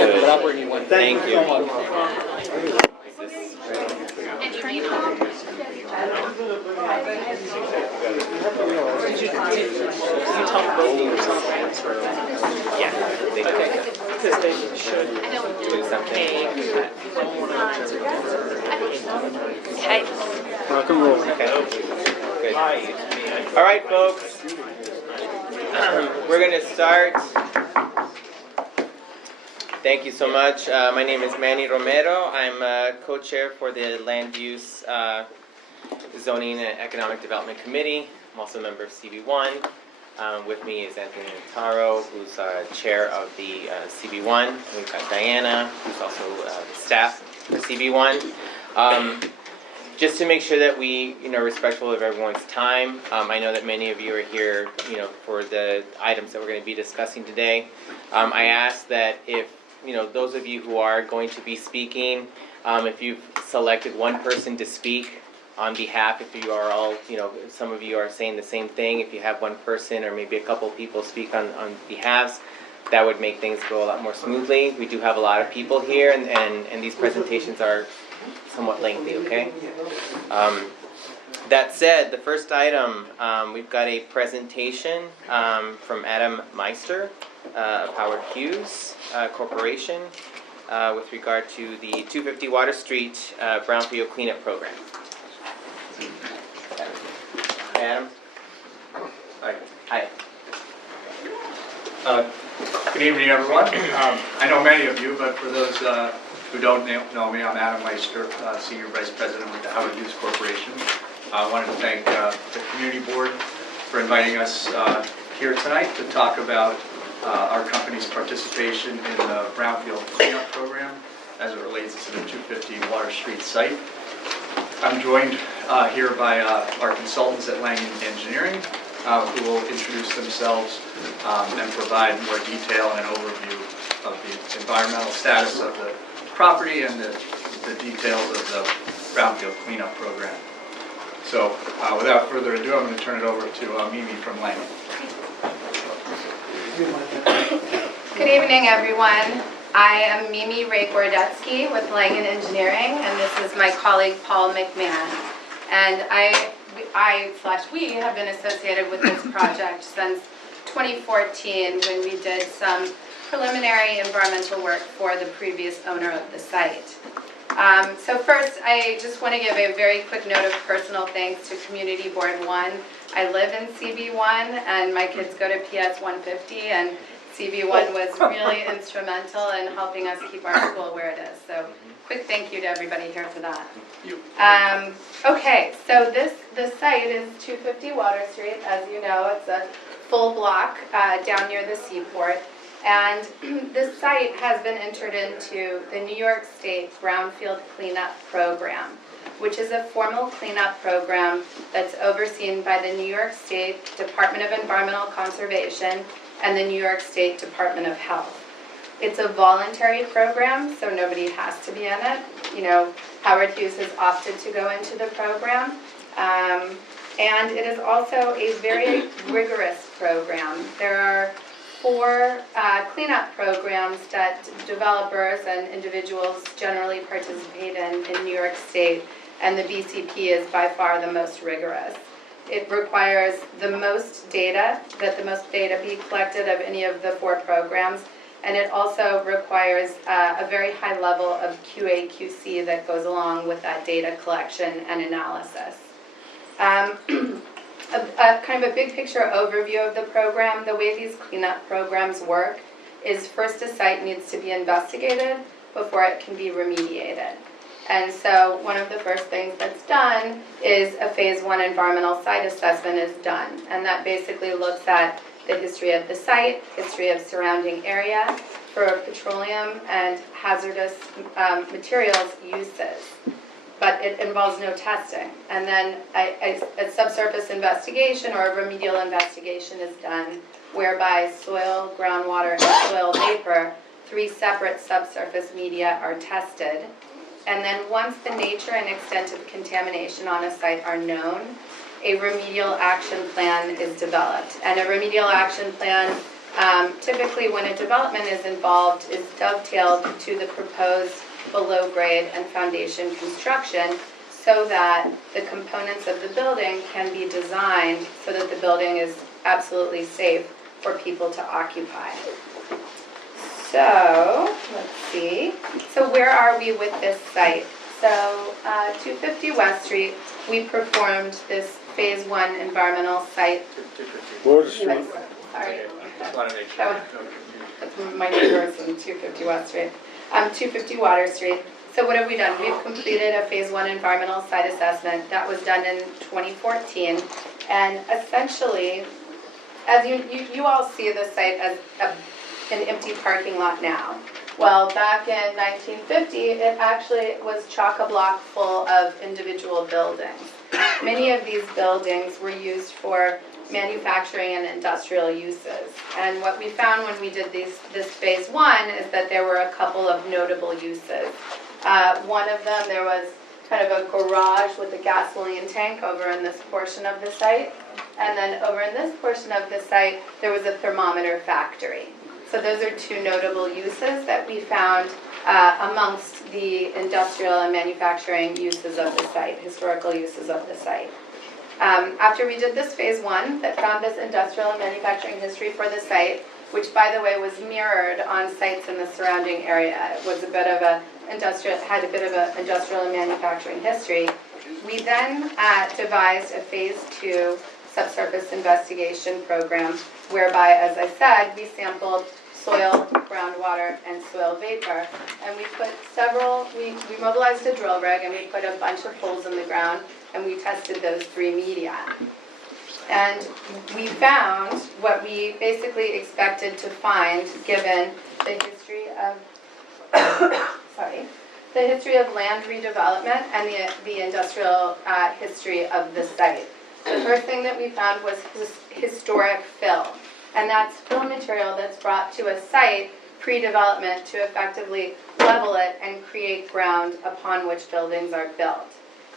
Good. Thank you. Did you tell them both your song plans for? Yeah, they do. Because they should Do something. pay Okay. rock and roll. Okay. Good. All right, folks. We're going to start. Thank you so much. My name is Manny Romero. I'm co-chair for the Land Use, Zoning and Economic Development Committee. I'm also a member of CB1. With me is Anthony Notaro, who's chair of the CB1. We've got Diana, who's also the staff for CB1. Just to make sure that we, are respectful of everyone's time. I know that many of you are here, for the items that we're going to be discussing today. I ask that if, those of you who are going to be speaking, if you've selected one person to speak on behalf, if you are all, some of you are saying the same thing, if you have one person or maybe a couple people speak on behalves, that would make things go a lot more smoothly. We do have a lot of people here, and these presentations are somewhat lengthy, okay? That said, the first item, we've got a presentation from Adam Meister of Howard Hughes Corporation with regard to the 250 Water Street Brownfield Cleanup Program. Adam? Hi. Hi. Good evening, everyone. I know many of you, but for those who don't know me, I'm Adam Meister, Senior Vice President with the Howard Hughes Corporation. I wanted to thank the Community Board for inviting us here tonight to talk about our company's participation in the Brownfield Cleanup Program as it relates to the 250 Water Street site. I'm joined here by our consultants at Langen Engineering, who will introduce themselves and provide more detail and overview of the environmental status of the property and the details of the Brownfield Cleanup Program. So without further ado, I'm going to turn it over to Mimi from Langen. Good evening, everyone. I am Mimi Ray-Gordetsky with Langen Engineering, and this is my colleague Paul McMahon. And we have been associated with this project since 2014 when we did some preliminary environmental work for the previous owner of the site. So first, I just want to give a very quick note of personal thanks to Community Board 1. I live in CB1, and my kids go to PS 150, and CB1 was really instrumental in helping us keep our school where it is. So quick thank you to everybody here for that. Okay, so the site is 250 Water Street. As you know, it's a full block down near the seaport. And this site has been entered into the New York State Brownfield Cleanup Program, which is a formal cleanup program that's overseen by the New York State Department of Environmental Conservation and the New York State Department of Health. It's a voluntary program, so nobody has to be in it. Howard Hughes has opted to go into the program. And it is also a very rigorous program. There are 4 cleanup programs that developers and individuals generally participate in New York State, and the BCP is by far the most rigorous. It requires the most data be collected of any of the 4 programs, and it also requires a very high level of QA/QC that goes along with that data collection and analysis. Kind of a big picture overview of the program. The way these cleanup programs work is first a site needs to be investigated before it can be remediated. And so one of the first things that's done is a phase 1 environmental site assessment is done. And that basically looks at the history of the site, history of surrounding area for petroleum and hazardous materials uses. But it involves no testing. And then a subsurface investigation or a remedial investigation is done whereby soil, groundwater, and soil vapor, 3 separate subsurface media are tested. And then once the nature and extent of contamination on a site are known, a remedial action plan is developed. And a remedial action plan typically when a development is involved, is dovetailed to the proposed below-grade and foundation construction so that the components of the building can be designed so that the building is absolutely safe for people to occupy. So, let's see. So where are we with this site? So 250 West Street, we performed this Phase 1 environmental site. Water Street. Sorry. Just want to make sure. That's my neighbors in 250 West Street. 250 Water Street. So what have we done? We've completed a Phase 1 environmental site assessment. That was done in 2014. And essentially, as you all see the site as an empty parking lot now. Well, back in 1950, it actually was chock-a-block full of individual buildings. Many of these buildings were used for manufacturing and industrial uses. And what we found when we did this Phase 1 is that there were a couple of notable uses. One of them, there was kind of a garage with a gasoline tank over in this portion of the site. And then over in this portion of the site, there was a thermometer factory. So those are two notable uses that we found amongst the industrial and manufacturing uses of the site, historical uses of the site. After we did this Phase 1 that found this industrial and manufacturing history for the site, which by the way was mirrored on sites in the surrounding area, it was a bit of a had a bit of an industrial and manufacturing history. We then devised a Phase 2 subsurface investigation program, whereby, as I said, we sampled soil, groundwater, and soil vapor. And we put we mobilized a drill rig and we put a bunch of holes in the ground and we tested those 3 media. And we found what we basically expected to find given the history of, the history of land redevelopment and the industrial history of the site. The first thing that we found was historic fill. And that's fill material that's brought to a site pre-development to effectively level it and create ground upon which buildings are built.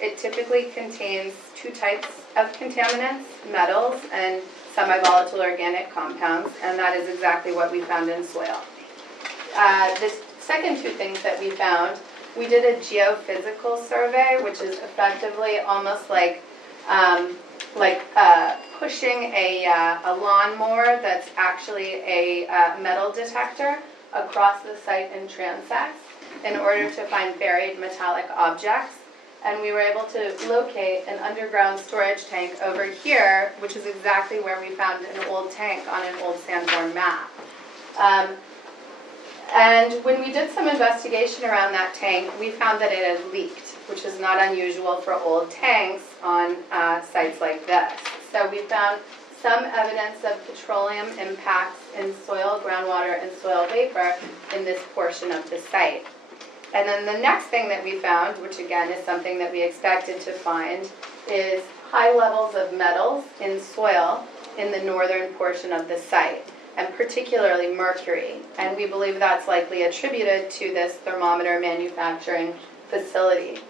It typically contains 2 types of contaminants, metals and semi-volatile organic compounds, and that is exactly what we found in soil. The second 2 things that we found, we did a geophysical survey, which is effectively almost like pushing a lawnmower that's actually a metal detector across the site in transects in order to find buried metallic objects. And we were able to locate an underground storage tank over here, which is exactly where we found an old tank on an old Sanborn map. And when we did some investigation around that tank, we found that it had leaked, which is not unusual for old tanks on sites like this. So we found some evidence of petroleum impacts in soil, groundwater, and soil vapor in this portion of the site. And then the next thing that we found, which again is something that we expected to find, is high levels of metals in soil in the northern portion of the site, and particularly mercury. And we believe that's likely attributed to this thermometer manufacturing facility.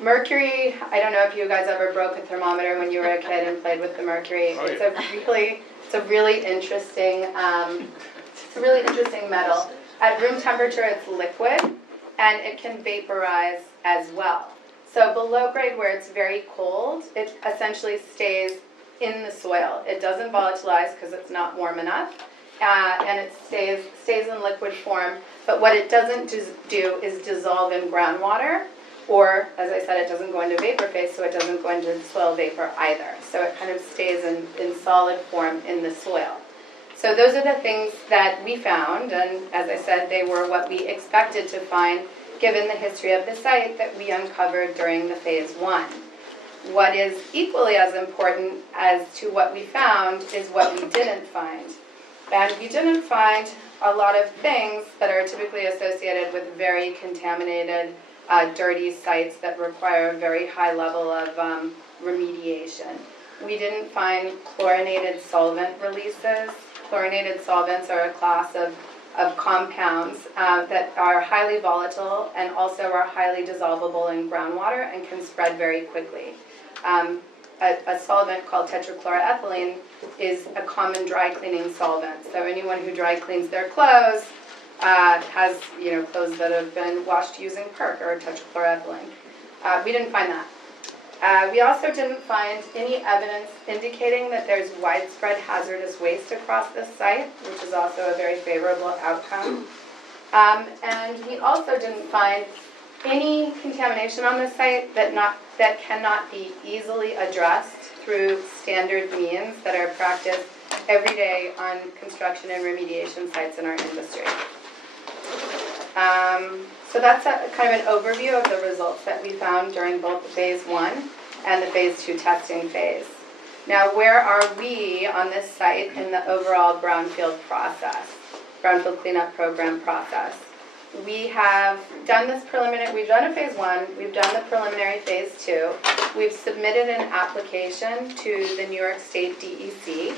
Mercury, I don't know if you guys ever broke a thermometer when you were a kid and played with the mercury. Oh, It's a really interesting metal. At room temperature, it's liquid, and it can vaporize as well. So below grade, where it's very cold, it essentially stays in the soil. It doesn't volatilize because it's not warm enough, and it stays in liquid form. But what it doesn't do is dissolve in groundwater, or, as I said, it doesn't go into vapor phase, so it doesn't go into soil vapor either. So it kind of stays in solid form in the soil. So those are the things that we found, and as I said, they were what we expected to find given the history of the site that we uncovered during the Phase 1. What is equally as important as to what we found is what we didn't find. And we didn't find a lot of things that are typically associated with very contaminated, dirty sites that require a very high level of remediation. We didn't find chlorinated solvent releases. Chlorinated solvents are a class of compounds that are highly volatile and also are highly dissolvable in groundwater and can spread very quickly. a solvent called tetrachloroethylene is a common dry cleaning solvent. So anyone who dry cleans their clothes has, clothes that have been washed using perc or tetrachloroethylene. We didn't find that. We also didn't find any evidence indicating that there's widespread hazardous waste across this site, which is also a very favorable outcome. And we also didn't find any contamination on the site that cannot be easily addressed through standard means that are practiced every day on construction and remediation sites in our industry. So that's kind of an overview of the results that we found during both the phase 1 and the phase 2 testing phase. Now, where are we on this site in the overall brownfield process, brownfield cleanup program process? We have done this preliminary, we've done a phase 1, we've done the preliminary phase 2, we've submitted an application to the New York State DEC,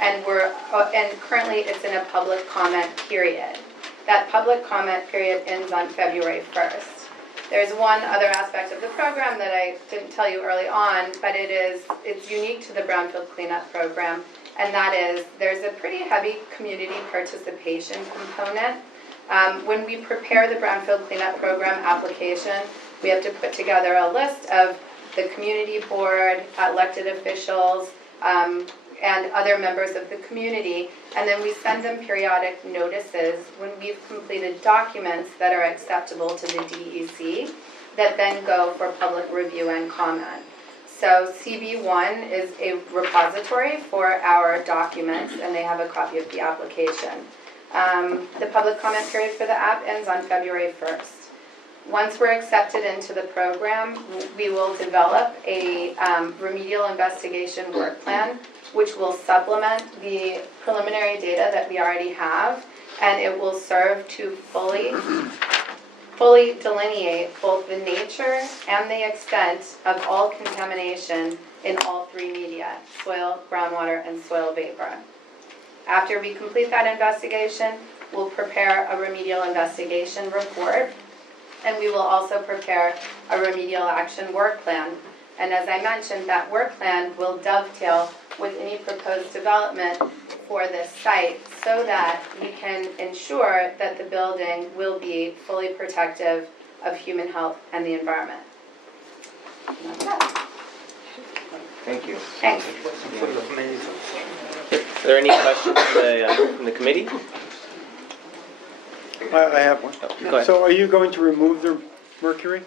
and currently it's in a public comment period. That public comment period ends on February 1st. There's one other aspect of the program that I didn't tell you early on, but it's unique to the Brownfield Cleanup program, and that is there's a pretty heavy community participation component. When we prepare the Brownfield Cleanup program application, we have to put together a list of the community board, elected officials, and other members of the community, and then we send them periodic notices when we've completed documents that are acceptable to the DEC that then go for public review and comment. So CB1 is a repository for our documents, and they have a copy of the application. The public comment period for the app ends on February 1st. Once we're accepted into the program, we will develop a remedial investigation work plan, which will supplement the preliminary data that we already have, and it will serve to fully delineate both the nature and the extent of all contamination in all three media, soil, groundwater, and soil vapor. After we complete that investigation, we'll prepare a remedial investigation report, and we will also prepare a remedial action work plan. And as I mentioned, that work plan will dovetail with any proposed development for this site so that we can ensure that the building will be fully protective of human health and the environment. And that's it. Thank you. Thanks. Are there any questions from the committee? I have one. Oh, go ahead. So are you going to remove the mercury?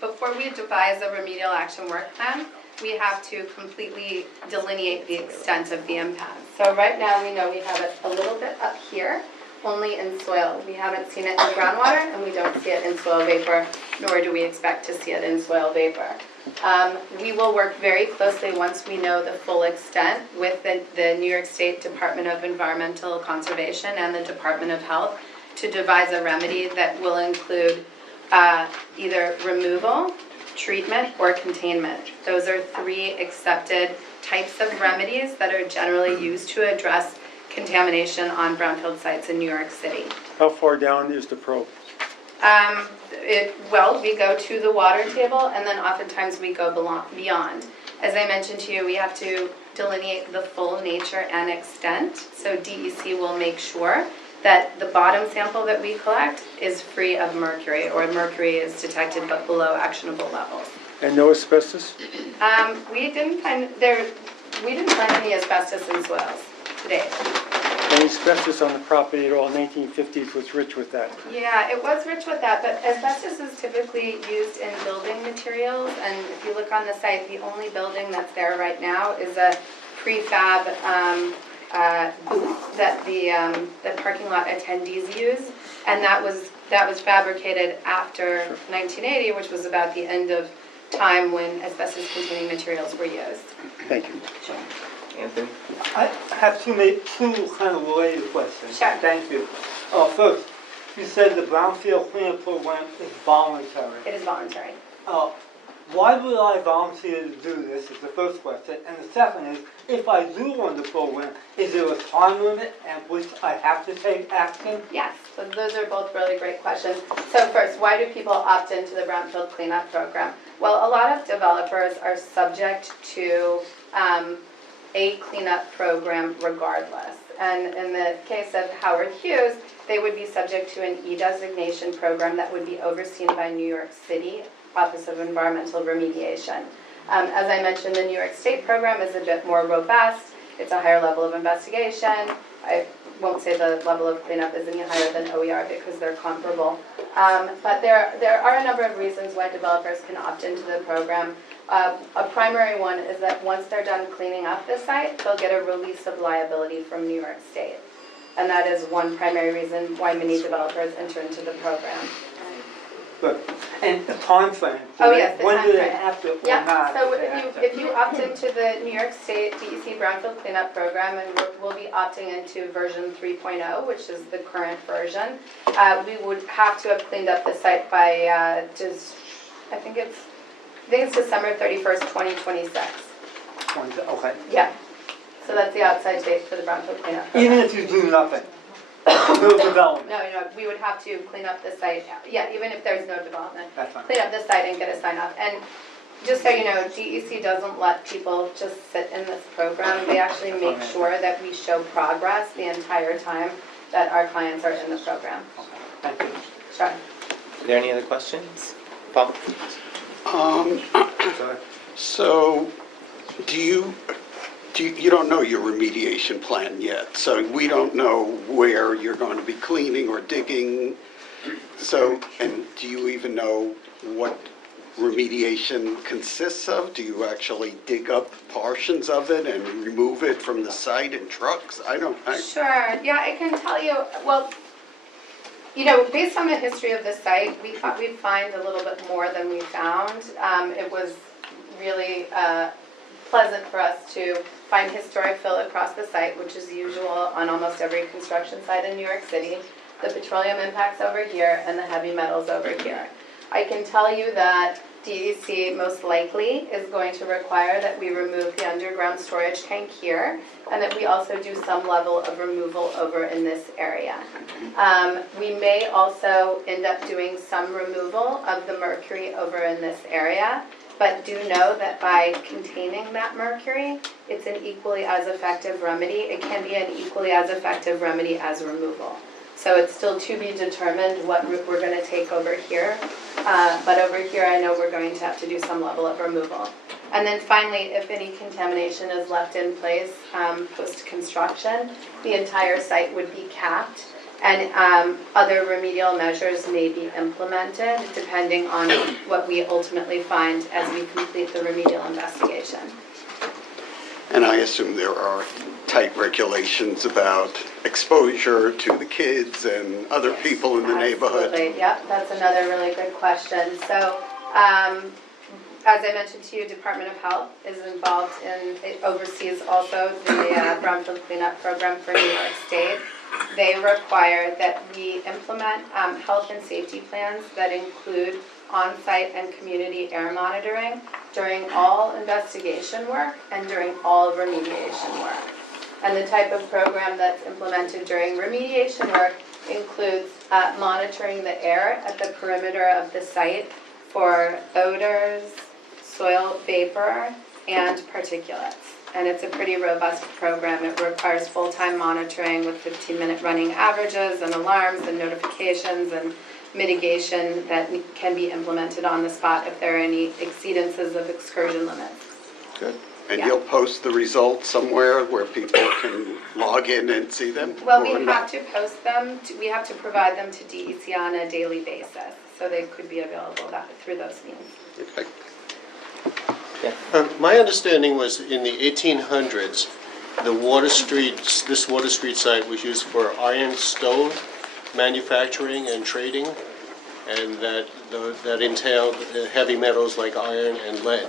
Before we devise a remedial action work plan, we have to completely delineate the extent of the impact. So right now we know we have it a little bit up here, only in soil. We haven't seen it in groundwater, and we don't see it in soil vapor, nor do we expect to see it in soil vapor. We will work very closely once we know the full extent with the New York State Department of Environmental Conservation and the Department of Health to devise a remedy that will include either removal, treatment, or containment. Those are three accepted types of remedies that are generally used to address contamination on brownfield sites in New York City. How far down is the probe? We go to the water table, and then oftentimes we go beyond. As I mentioned to you, we have to delineate the full nature and extent, so DEC will make sure that the bottom sample that we collect is free of mercury, or mercury is detected but below actionable levels. And no asbestos? We didn't find any asbestos in soils today. Any asbestos on the property at all? 1950s was rich with that. Yeah, it was rich with that, but asbestos is typically used in building materials, and if you look on the site, the only building that's there right now is a prefab booth that the parking lot attendees use, and that was fabricated after 1980, which was about the end of time when asbestos-containing materials were used. Thank you. Anthony? I have two kind of related questions. Sure. Thank you. First, you said the Brownfield Cleanup program is voluntary. It is voluntary. why would I volunteer to do this is the first question. And the second is, if I do run the program, is there a time limit at which I have to take action? Yes, so those are both really great questions. So first, why do people opt into the Brownfield Cleanup program? Well, a lot of developers are subject to a cleanup program regardless. And in the case of Howard Hughes, they would be subject to an E-designation program that would be overseen by New York City Office of Environmental Remediation. As I mentioned, the New York State program is a bit more robust. It's a higher level of investigation. I won't say the level of cleanup is any higher than OER because they're comparable. But there are a number of reasons why developers can opt into the program. A primary one is that once they're done cleaning up the site, they'll get a release of liability from New York State. And that is one primary reason why many developers enter into the program. Good. And the time frame? Oh, yes, the When do they timeframe. have to or Yeah, not? so they have to? if you opt into the New York State DEC Brownfield Cleanup Program, and we'll be opting into version 3.0, which is the current version, we would have to have cleaned up the site by I think it's December 31st, 2026. Okay. Yeah, so that's the outside date for the Brownfield Cleanup Even Program. if you do nothing? No development? No, we would have to clean up the site, yeah, even if there's no development. That's fine. Clean up the site and get a sign off. And just so you know, DEC doesn't let people just sit in this program. They actually make sure that we show progress the entire time that our clients are in the program. Okay. Thank you. Sure. Are there any other questions? Paul? Sorry. So, you don't know your remediation plan yet, so we don't know where you're going to be cleaning or digging. So, and do you even know what remediation consists of? Do you actually dig up portions of it and remove it from the site in trucks? Sure, yeah, I can tell you, well, you know, based on the history of the site, we thought we'd find a little bit more than we found. It was really pleasant for us to find historic fill across the site, which is usual on almost every construction site in New York City, the petroleum impacts over here, and the heavy metals over here. I can tell you that DEC most likely is going to require that we remove the underground storage tank here, and that we also do some level of removal over in this area. We may also end up doing some removal of the mercury over in this area, but do know that by containing that mercury, it's an equally as effective remedy. It can be an equally as effective remedy as removal. So it's still to be determined what route we're going to take over here. But over here, I know we're going to have to do some level of removal. And then finally, if any contamination is left in place post-construction, the entire site would be capped, and other remedial measures may be implemented depending on what we ultimately find as we complete the remedial investigation. And I assume there are tight regulations about exposure to the kids and other people in the neighborhood. Absolutely, yep, that's another really good question. So, as I mentioned to you, Department of Health is involved in, it oversees also the Brownfield Cleanup Program for New York State. They require that we implement health and safety plans that include on-site and community air monitoring during all investigation work and during all remediation work. And the type of program that's implemented during remediation work includes monitoring the air at the perimeter of the site for odors, soil vapor, and particulates. And it's a pretty robust program. It requires full-time monitoring with 15-minute running averages and alarms and notifications and mitigation that can be implemented on the spot if there are any exceedances of excursion limits. Good. And Yeah. you'll post the results somewhere where people can log in and see them? Well, we Or have not? to post them, we have to provide them to DEC on a daily basis, so they could be available through those means. Okay. My understanding was in the 1800s, this Water Street site was used for iron stone manufacturing and trading, and that entailed heavy metals like iron and lead.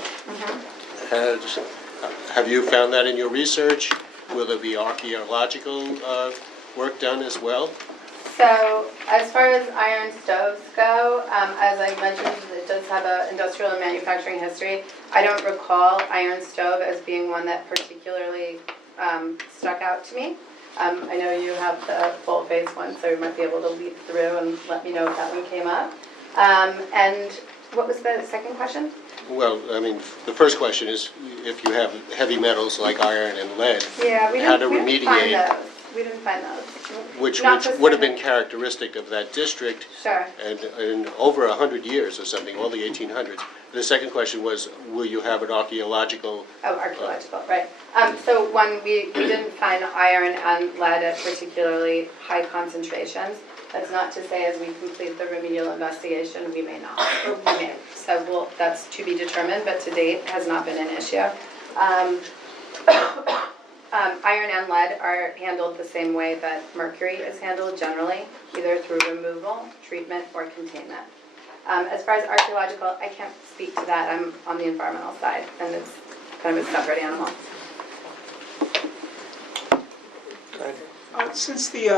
Have you found that in your research? Will there be archaeological work done as well? So, as far as iron stoves go, as I mentioned, the does have an industrial and manufacturing history. I don't recall iron stove as being one that particularly stuck out to me. I know you have the full face one, so you might be able to lead through and let me know if that one came up. And what was the second question? Well, I mean, the first question is if you have heavy metals like iron and lead, Yeah, we how to didn't find remediate, those. We didn't find those. which Not to would have say been characteristic of that district Sure. and in over 100 years or something, all the 1800s. The second question was, will you have an archaeological? Oh, archaeological, right. So one, we didn't find iron and lead at particularly high concentrations. That's not to say as we complete the remedial investigation, we may not, or we may. So that's to be determined, but to date has not been an issue. Iron and lead are handled the same way that mercury is handled generally, either through removal, treatment, or containment. As far as archaeological, I can't speak to that. I'm on the environmental side, and it's kind of a separate animal. Since the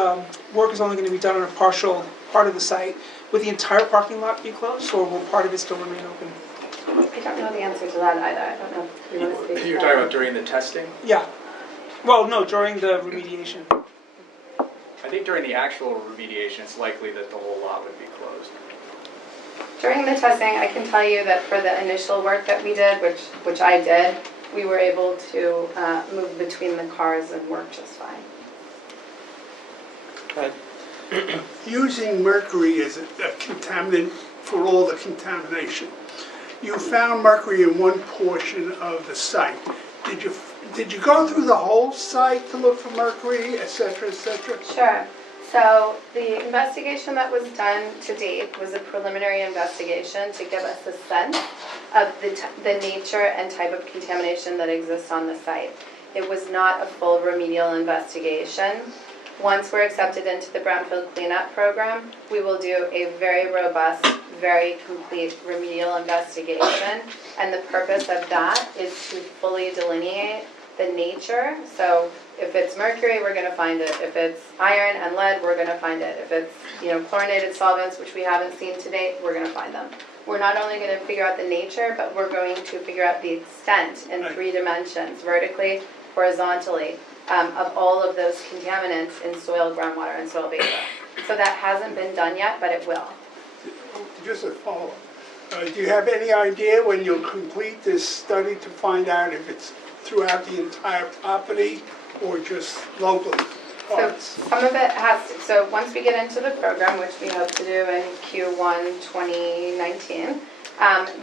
work is only going to be done on a partial part of the site, would the entire parking lot be closed, or will part of it still remain open? I don't know the answer to that either. I don't know if you want to speak to You're that. talking about during the testing? Yeah. Well, no, during the remediation. I think during the actual remediation, it's likely that the whole lot would be closed. During the testing, I can tell you that for the initial work that we did, which I did, we were able to move between the cars and work just fine. Using mercury as a contaminant for all the contamination. You found mercury in one portion of the site. Did you go through the whole site to look for mercury, et cetera, et cetera? Sure. So the investigation that was done to date was a preliminary investigation to give us a sense of the nature and type of contamination that exists on the site. It was not a full remedial investigation. Once we're accepted into the Brownfield Cleanup program, we will do a very robust, very complete remedial investigation. And the purpose of that is to fully delineate the nature. So if it's mercury, we're going to find it. If it's iron and lead, we're going to find it. If it's chlorinated solvents, which we haven't seen to date, we're going to find them. We're not only going to figure out the nature, but we're going to figure out the extent in 3 dimensions, vertically, horizontally, of all of those contaminants in soil, groundwater, and soil vapor. So that hasn't been done yet, but it will. Just a follow-up. Do you have any idea when you'll complete this study to find out if it's throughout the entire property or just local So parts? some of it has to, so once we get into the program, which we hope to do in Q1 2019,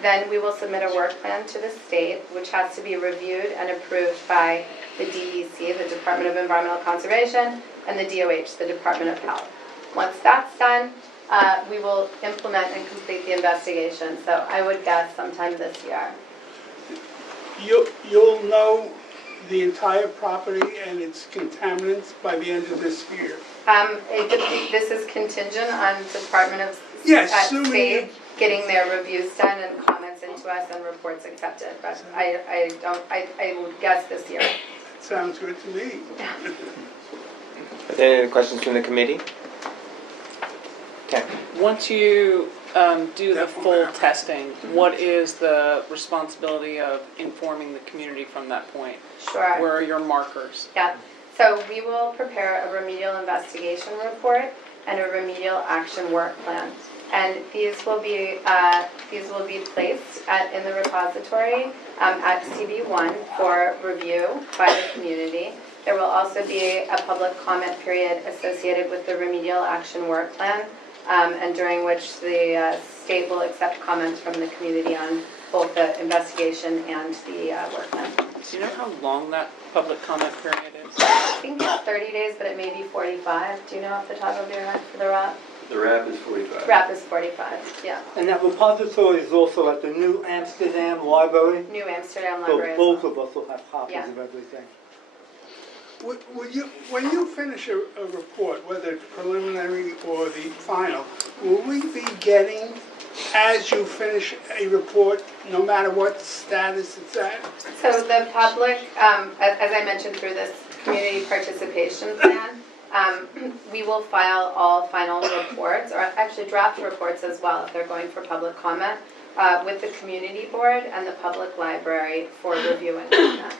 then we will submit a work plan to the state, which has to be reviewed and approved by the DEC, the Department of Environmental Conservation, and the DOH, the Department of Health. Once that's done, we will implement and complete the investigation. So I would guess sometime this year. You'll know the entire property and its contaminants by the end of this year? This is contingent on Department of Yes, State getting their reviews done and comments into us and reports accepted. But I would guess this year. Sounds good to me. Are there any questions from the committee? Okay. Once you do the full testing, what is the responsibility of informing the community from that point? Sure. Where are your markers? Yeah. So we will prepare a remedial investigation report and a remedial action work plan. And these will be placed in the repository at CB1 for review by the community. There will also be a public comment period associated with the remedial action work plan, and during which the state will accept comments from the community on both the investigation and the work plan. Do you know how long that public comment period is? I think it's 30 days, but it may be 45. Do you know off the top of your head for the RAP? The RAP is 45. RAP is 45, yeah. And that repository is also at the New Amsterdam Library. New Amsterdam So Library as both well. of us will have copies Yeah. of everything. When you finish a report, whether it's preliminary or the final, will we be getting, as you finish a report, no matter what status it's at? So the public, as I mentioned through this community participation plan, we will file all final reports, or actually draft reports as well if they're going for public comment, with the community board and the public library for review and comment.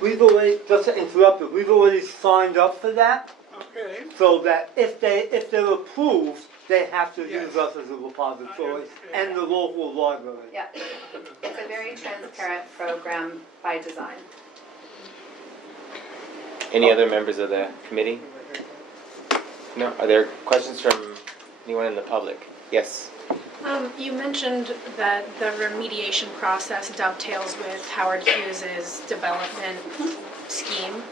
We've already, just to interrupt you, we've already signed up for that, Okay. so that if they're approved, they have to Yes. use us as a repository and the local library. Yeah, it's a very transparent program by design. Any other members of the committee? No, are there questions from anyone in the public? Yes. You mentioned that the remediation process dovetails with Howard Hughes's development scheme.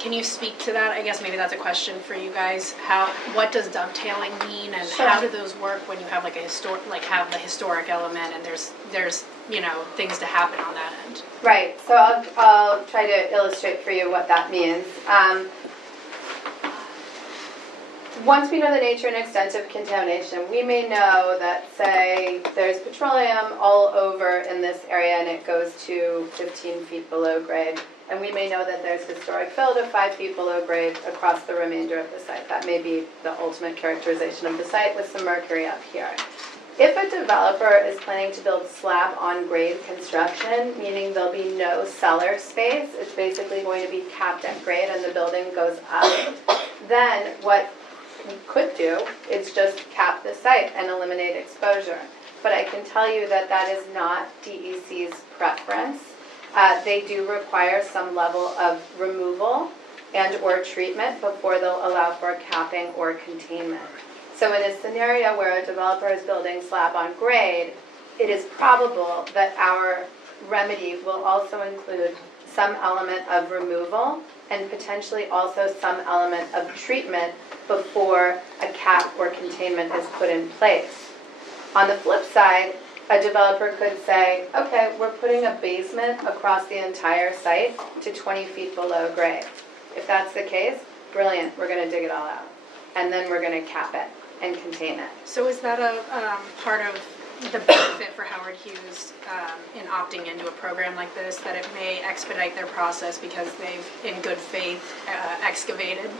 Can you speak to that? I guess maybe that's a question for you guys. What does dovetailing mean, and how do those work when you have like have the historic element and there's things to happen on that end? Right, so I'll try to illustrate for you what that means. Once we know the nature and extent of contamination, we may know that, say, there's petroleum all over in this area and it goes to 15 feet below grade. And we may know that there's historic fill to 5 feet below grade across the remainder of the site. That may be the ultimate characterization of the site with some mercury up here. If a developer is planning to build slab on grade construction, meaning there'll be no cellar space, it's basically going to be capped at grade and the building goes up, then what we could do is just cap the site and eliminate exposure. But I can tell you that that is not DEC's preference. They do require some level of removal and or treatment before they'll allow for capping or containment. So in a scenario where a developer is building slab on grade, it is probable that our remedy will also include some element of removal and potentially also some element of treatment before a cap or containment is put in place. On the flip side, a developer could say, okay, we're putting a basement across the entire site to 20 feet below grade. If that's the case, brilliant, we're going to dig it all out. And then we're going to cap it and contain it. So is that a part of the benefit for Howard Hughes in opting into a program like this, that it may expedite their process because they've, in good faith, excavated?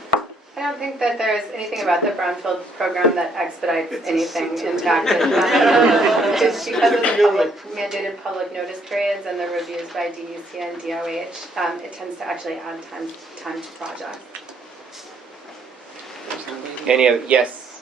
I don't think that there's anything about the Brownfield program that expedites anything impacted. Just because of the mandated public notice periods and the reviews by DEC and DOH, it tends to actually add time to projects. Any other? Yes.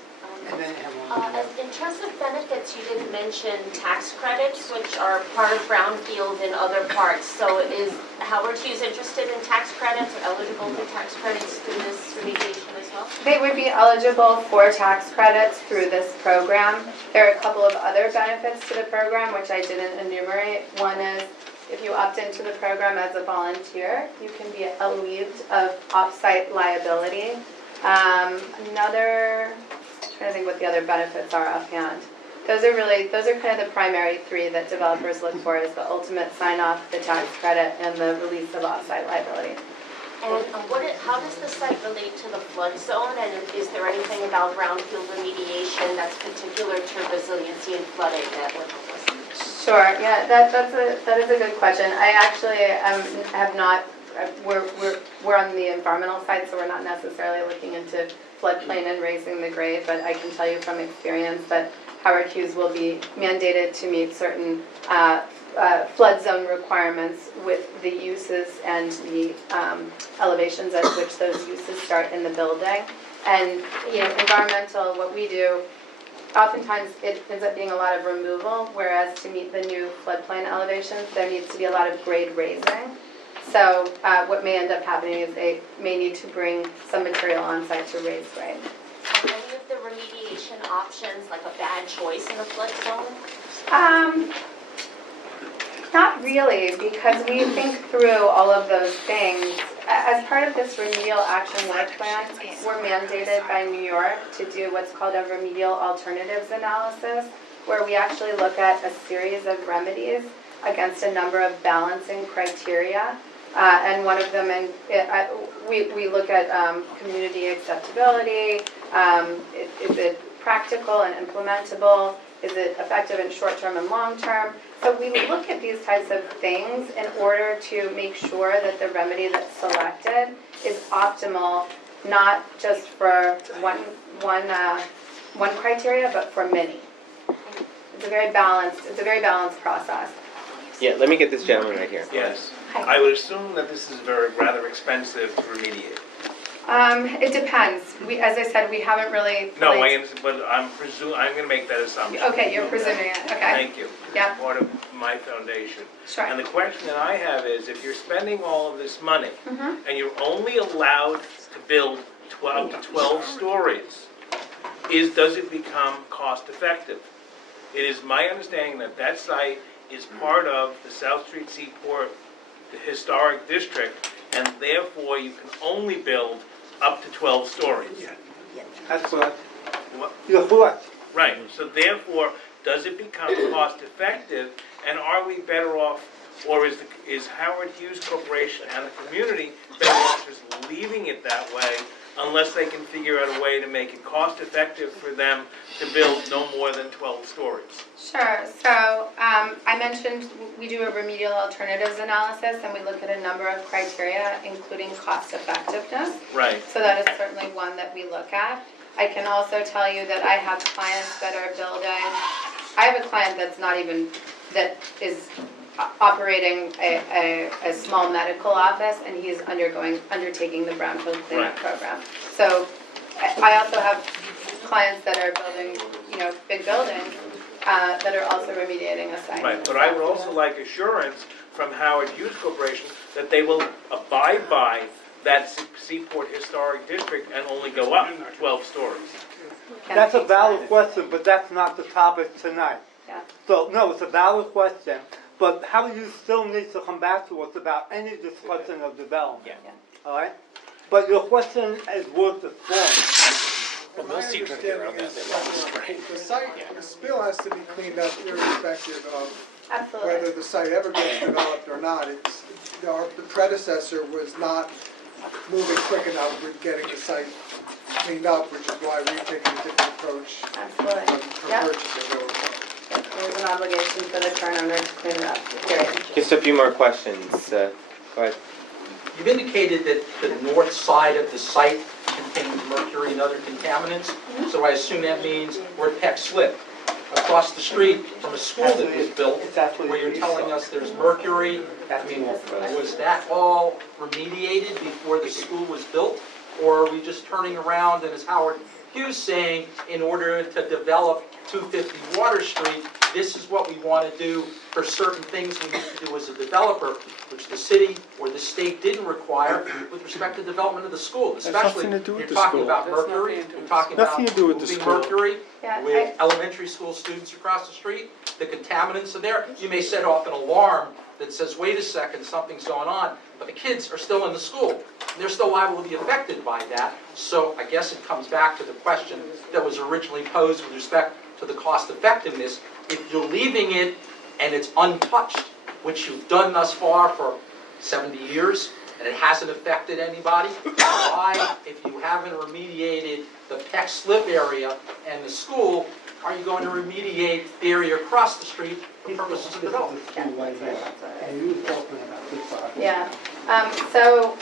In terms of benefits, you didn't mention tax credits, which are part of Brownfield in other parts. So is Howard Hughes interested in tax credits or eligible for tax credits through this remediation as well? They would be eligible for tax credits through this program. There are a couple of other benefits to the program which I didn't enumerate. One is if you opt into the program as a volunteer, you can be relieved of off-site liability. I'm trying to think what the other benefits are offhand. Those are kind of the primary three that developers look for, is the ultimate sign-off, the tax credit, and the release of off-site liability. And how does the site relate to the flood zone? And is there anything about brownfield remediation that's particular to resiliency and flooding that would help us? Sure. Yeah, that is a good question. I actually have not. We're on the environmental side, so we're not necessarily looking into floodplain and raising the grade, but I can tell you from experience that Howard Hughes will be mandated to meet certain flood zone requirements with the uses and the elevations at which those uses start in the building. And environmental, what we do, oftentimes it ends up being a lot of removal, whereas to meet the new floodplain elevations, there needs to be a lot of grade raising. So what may end up happening is they may need to bring some material on site to raise grade. Are any of the remediation options like a bad choice in a flood zone? Not really, because we think through all of those things. As part of this remedial action work plan, we're mandated by New York to do what's called a remedial alternatives analysis, where we actually look at a series of remedies against a number of balancing criteria. And one of them, we look at community acceptability. Is it practical and implementable? Is it effective in short term and long term? So we look at these types of things in order to make sure that the remedy that's selected is optimal, not just for one criteria, but for many. It's a very balanced process. Yeah, let me get this gentleman right here. Yes. Hi. I would assume that this is rather expensive to remediate. It depends. As I said, we haven't really. No, fully- I understand, but I'm going to make that assumption. Okay, you're presuming it, okay. Thank you. Yeah. Part of my foundation. Sure. And the question that I have is, if you're spending all of this money, Mhm. and you're only allowed to build 12 to 12 stories, does it become cost effective? It is my understanding that that site is part of the South Street Seaport Historic District, and therefore you can only build up to 12 stories. That's correct. What- You're correct. Right, so therefore, does it become cost effective, and are we better off, or is Howard Hughes Corporation and the community better off just leaving it that way unless they can figure out a way to make it cost effective for them to build no more than 12 stories? Sure, so I mentioned we do a remedial alternatives analysis and we look at a number of criteria, including cost effectiveness. Right. So that is certainly one that we look at. I can also tell you that I have clients that are building, I have a client that is operating a small medical office, and he's undertaking the Brownfield Cleanup Right. program. So I also have clients that are building, big buildings that are also remediating a site. Right, but I would also like assurance from Howard Hughes Corporation that they will abide by that Seaport Historic District and only go up 12 stories. That's a valid question, but that's not the topic tonight. Yeah. So, no, it's a valid question, but how you still need to come back to us about any discussion of development. Yeah. All right? But your question is worth exploring. My understanding is the site, the spill has to be cleaned up irrespective of Absolutely. whether the site ever gets developed or not. The predecessor was not moving quick enough with getting the site cleaned up, which is why we've taken a different approach Absolutely. for Yep. purchasing over time. There's an obligation for the current owner to clean it up, period. Just a few more questions. Go ahead. You've indicated that the north side of the site contains mercury and other contaminants, so I assume that means where Peck Slip, across the street from a school that was built, where you're telling us there's mercury. I mean, was that all remediated before the school was built? Or are we just turning around and, as Howard Hughes saying, in order to develop 250 Water Street, this is what we want to do for certain things we need to do as a developer, which the city or the state didn't require with respect to development of the school, especially nothing to do with you're the talking school. about That's mercury, nothing to do you're with talking about Nothing to do with the moving school. mercury Yeah, with elementary school students across the street, the contaminants are there. You may set off an alarm that says, wait a second, something's going on, but the kids are still in the school. They're still liable to be affected by that. So I guess it comes back to the question that was originally posed with respect to the cost effectiveness. If you're leaving it and it's untouched, which you've done thus far for 70 years, and it hasn't affected anybody, why, if you haven't remediated the Peck Slip area and the school, are you going to remediate the area across the street for purposes of development? Yeah. So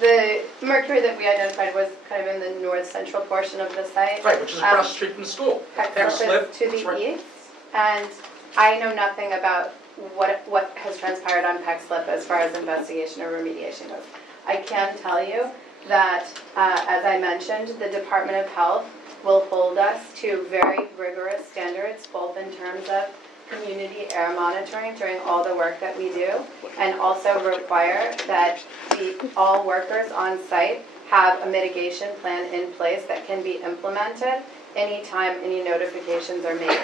the mercury that we identified was kind of in the north central portion of the site. Right, which is across the street from the school. Peck Slip is to that's the right. east, and I know nothing about what has transpired on Peck Slip as far as investigation or remediation goes. I can tell you that, as I mentioned, the Department of Health will hold us to very rigorous standards, both in terms of community air monitoring during all the work that we do, and also require that all workers on site have a mitigation plan in place that can be implemented anytime any notifications are made.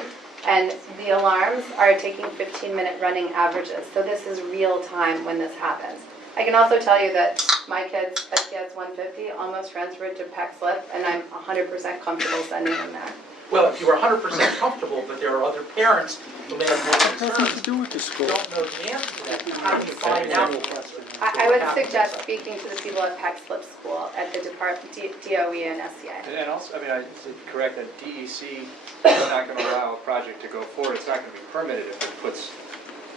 And the alarms are taking 15-minute running averages, so this is real time when this happens. I can also tell you that my kids, STS 150, almost transferred to Peck Slip, and I'm 100% comfortable sending them there. Well, if you were 100% comfortable, but there are other parents who may have more Nothing concerns, to do with the school. don't know the answer to that. How do you find out? I would suggest speaking to the people at Peck Slip School at the department, DOE and SCA. And also, I mean, it's correct that DEC is not going to allow a project to go forward. It's not going to be permitted if it puts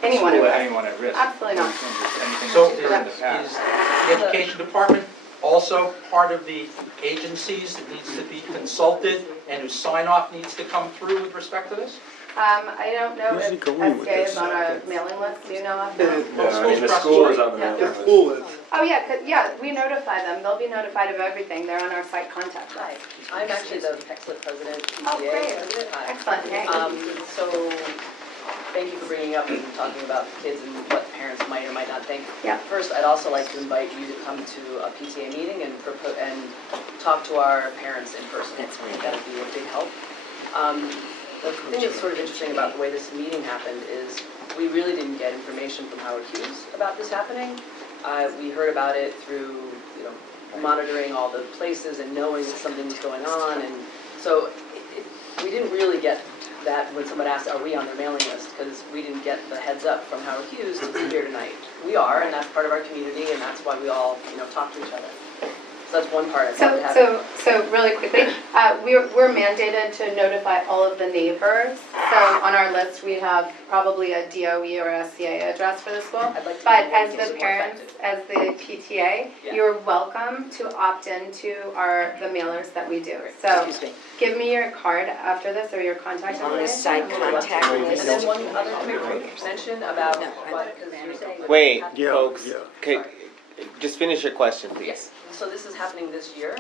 Anyone at risk. anyone at risk. Absolutely not. Anything So that's occurred in the past. is the education department also part of the agencies that needs to be consulted and whose sign-off needs to come through with respect to this? I don't know Where's he if going with SK this? is on our mailing list, do you know of that? Well, I mean, the across school street. is on the Yeah. mailing The school is. Oh, yeah, we notify them, they'll be notified of everything, they're on our site contact Hi, list. I'm actually the Pexlet president, Oh, PTA great. president. Hi. Excellent, hey. So, thank you for bringing up and talking about kids and what parents might or might not think. Yeah. First, I'd also like to invite you to come to a PTA meeting and talk to our parents in person. That'd be a big help. The thing that's sort of interesting about the way this meeting happened is we really didn't get information from Howard Hughes about this happening. We heard about it through, monitoring all the places and knowing that something was going on, and so we didn't really get that when someone asked, are we on their mailing list? Because we didn't get the heads up from Howard Hughes to be here tonight. We are, and that's part of our community, and that's why we all, talk to each other. So that's one part I'd love to have. So really quickly, we're mandated to notify all of the neighbors. So on our list, we have probably a DOE or SCA address for the school. I'd like to But know as what makes the it more parents, as the PTA, Yeah. you're welcome to opt into the mailers that we do. So Excuse me. give me your card after this or your contact On the information. site contact And list. then one other quick mention about what, because you're saying that Wait, this is Yeah, folks, yeah. okay, just finish your question, please. Yes, so this is happening this year?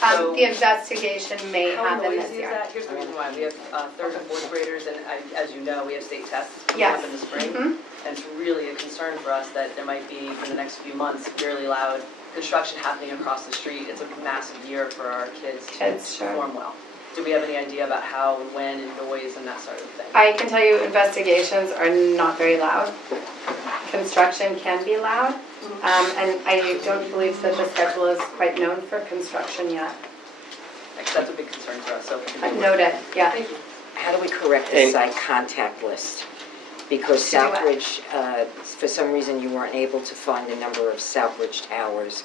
The investigation may How happen noisy this is year. that? Here's the reason why. We have third and fourth graders, and as you know, we have state tests coming Yes. up in the spring. Mhm. And it's really a concern for us that there might be, for the next few months, fairly loud construction happening across the street. It's a massive year for our kids Kids, to sure. perform well. Do we have any idea about how and when and noise and that sort of thing? I can tell you investigations are not very loud. Construction can be loud, and I don't believe that the schedule is quite known for construction yet. Actually, that's a big concern for us, so. if we can do it. Noted, yeah. Thank you. How do we correct the And- site contact list? Because To do what? Southbridge, for some reason, you weren't able to find the number of Southbridge towers,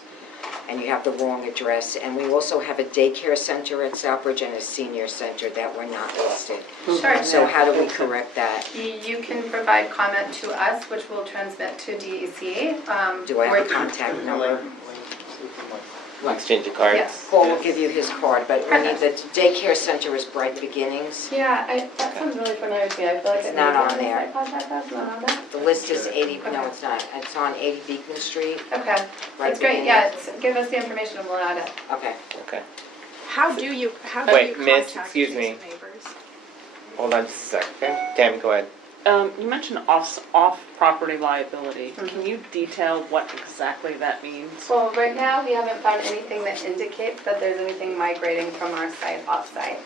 and you have the wrong address. And we also have a daycare center at Southbridge and a senior center that were not listed. Sure. So how do we correct that? You can provide comment to us, which will transmit to DEC. Do I have a contact number? Exchange of cards. Yes. Paul will give you his card, but we need the daycare center is Bright Beginnings. Yeah, that sounds really familiar to me. I feel like It's it not may be on the there. site contact us, not on there. The list is 80, no, it's not. It's on 80 Beacon Street. Okay, Bright that's great, yeah, Beginnings. give us the information and we'll add it. Okay. Okay, How do you Wait, miss, contact excuse these me. neighbors? hold on just a sec, okay? Tammy, go ahead. You mentioned off-property liability. Can you detail what exactly that means? Well, right now, we haven't found anything that indicates that there's anything migrating from our site off-site.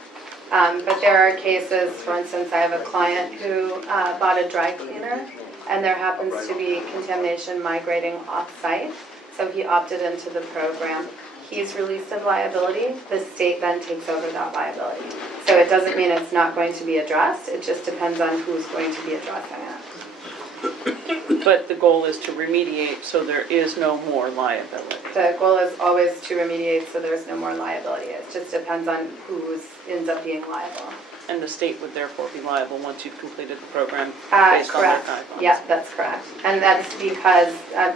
But there are cases, for instance, I have a client who bought a dry cleaner, and there happens to be contamination migrating off-site, so he opted into the program. He's released of liability, the state then takes over that liability. So it doesn't mean it's not going to be addressed, it just depends on who's going to be addressing it. But the goal is to remediate so there is no more liability. The goal is always to remediate so there's no more liability. It just depends on who ends up being liable. And the state would therefore be liable once you've completed the program based on their Correct. guidelines. Yeah, that's correct. And that's because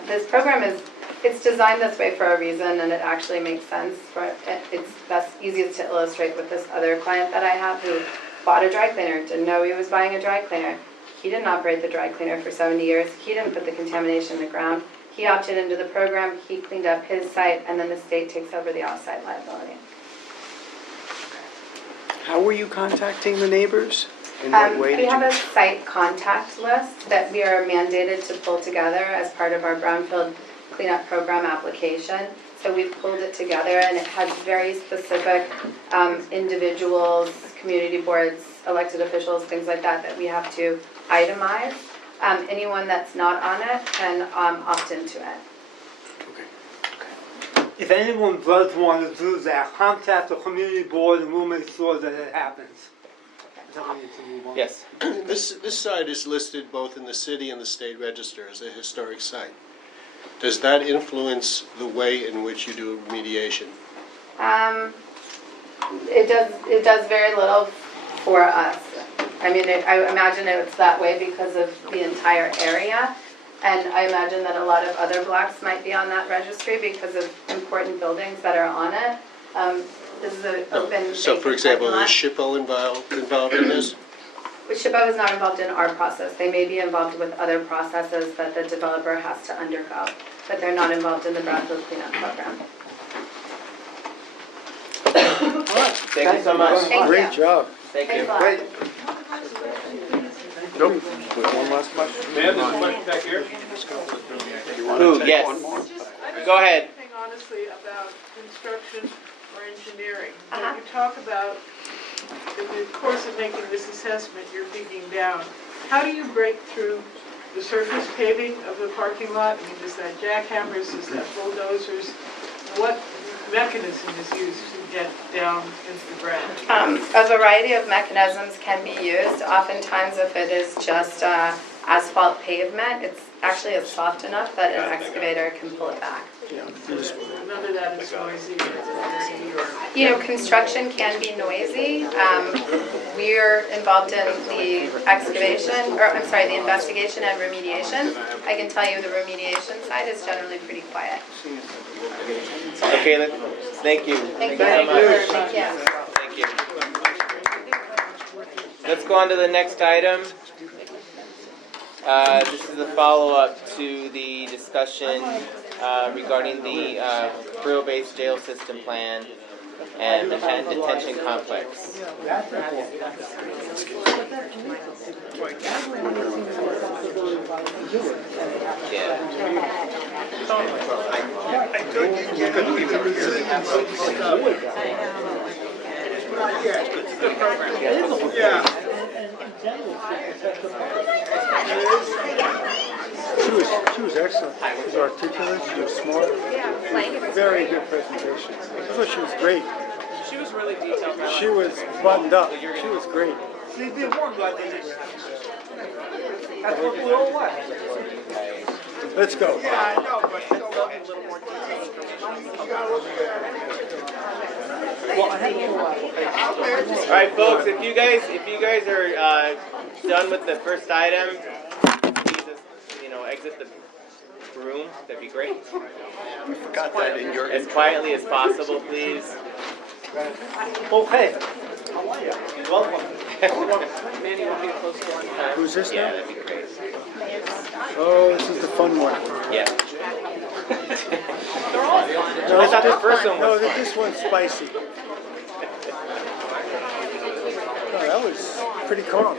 this program it's designed this way for a reason, and it actually makes sense. That's easiest to illustrate with this other client that I have who bought a dry cleaner, didn't know he was buying a dry cleaner. He didn't operate the dry cleaner for 70 years. He didn't put the contamination in the ground. He opted into the program, he cleaned up his site, and then the state takes over the off-site liability. How were you contacting the neighbors? In what way We did have you? a site contact list that we are mandated to pull together as part of our Brownfield Cleanup Program application. So we've pulled it together, and it has very specific individuals, community boards, elected officials, things like that, that we have to itemize. Anyone that's not on it can opt into it. If anyone does want to do that, contact the community board and we'll make sure that it happens. Is that what we need to move on? Yes. This site is listed both in the city and the state register as a historic site. Does that influence the way in which you do remediation? It does very little for us. I mean, I imagine it's that way because of the entire area. And I imagine that a lot of other blocks might be on that registry because of important buildings that are on it. This is an open. So, for vacant example, parking is lot. SHPO involved in this? SHPO is not involved in our process. They may be involved with other processes that the developer has to undergo, but they're not involved in the Brownfield Cleanup program. Thank you so much. Thank Great you. job. Thank you. Thanks a lot. Nope. One last question. Ma'am, there's a question back here. You want to Ooh, take yes. one more? Go ahead. Think honestly about construction or engineering. When Uh-huh. you talk about, in the course of making this assessment, you're digging down. How do you break through the surface paving of the parking lot? I mean, is that jackhammers, is that bulldozers? What mechanism is used to get down into the ground? A variety of mechanisms can be used. Oftentimes, if it is just asphalt pavement, it's actually soft enough that an excavator can pull it back. None of that is noisy or You know, construction can be noisy. We're involved in the excavation, or I'm sorry, the investigation and remediation. I can tell you the remediation side is generally pretty quiet. Okay, thank you. Thank you. so much. Thank you. Thank you. Let's go on to the next item. This is a follow-up to the discussion regarding the rural-based jail system plan and the detention complex. She was excellent. She was articulate, she was smart. Very good presentation. I thought she was great. She was really detailed. She was buttoned up. She was great. She did one, but that's what we all want. Let's go. Yeah, I know, but still. All right, folks. If you guys are done with the first item, please just, exit the room. That'd be great. We forgot that in your. As quietly as possible, please. Okay. How are you? Welcome. Manny, want me to close the door? Who's this Yeah, now? that'd be great. Oh, this is the fun one. Yeah. They're all fun. No, I thought the first one was fun. this one's spicy. Oh, that was pretty calm.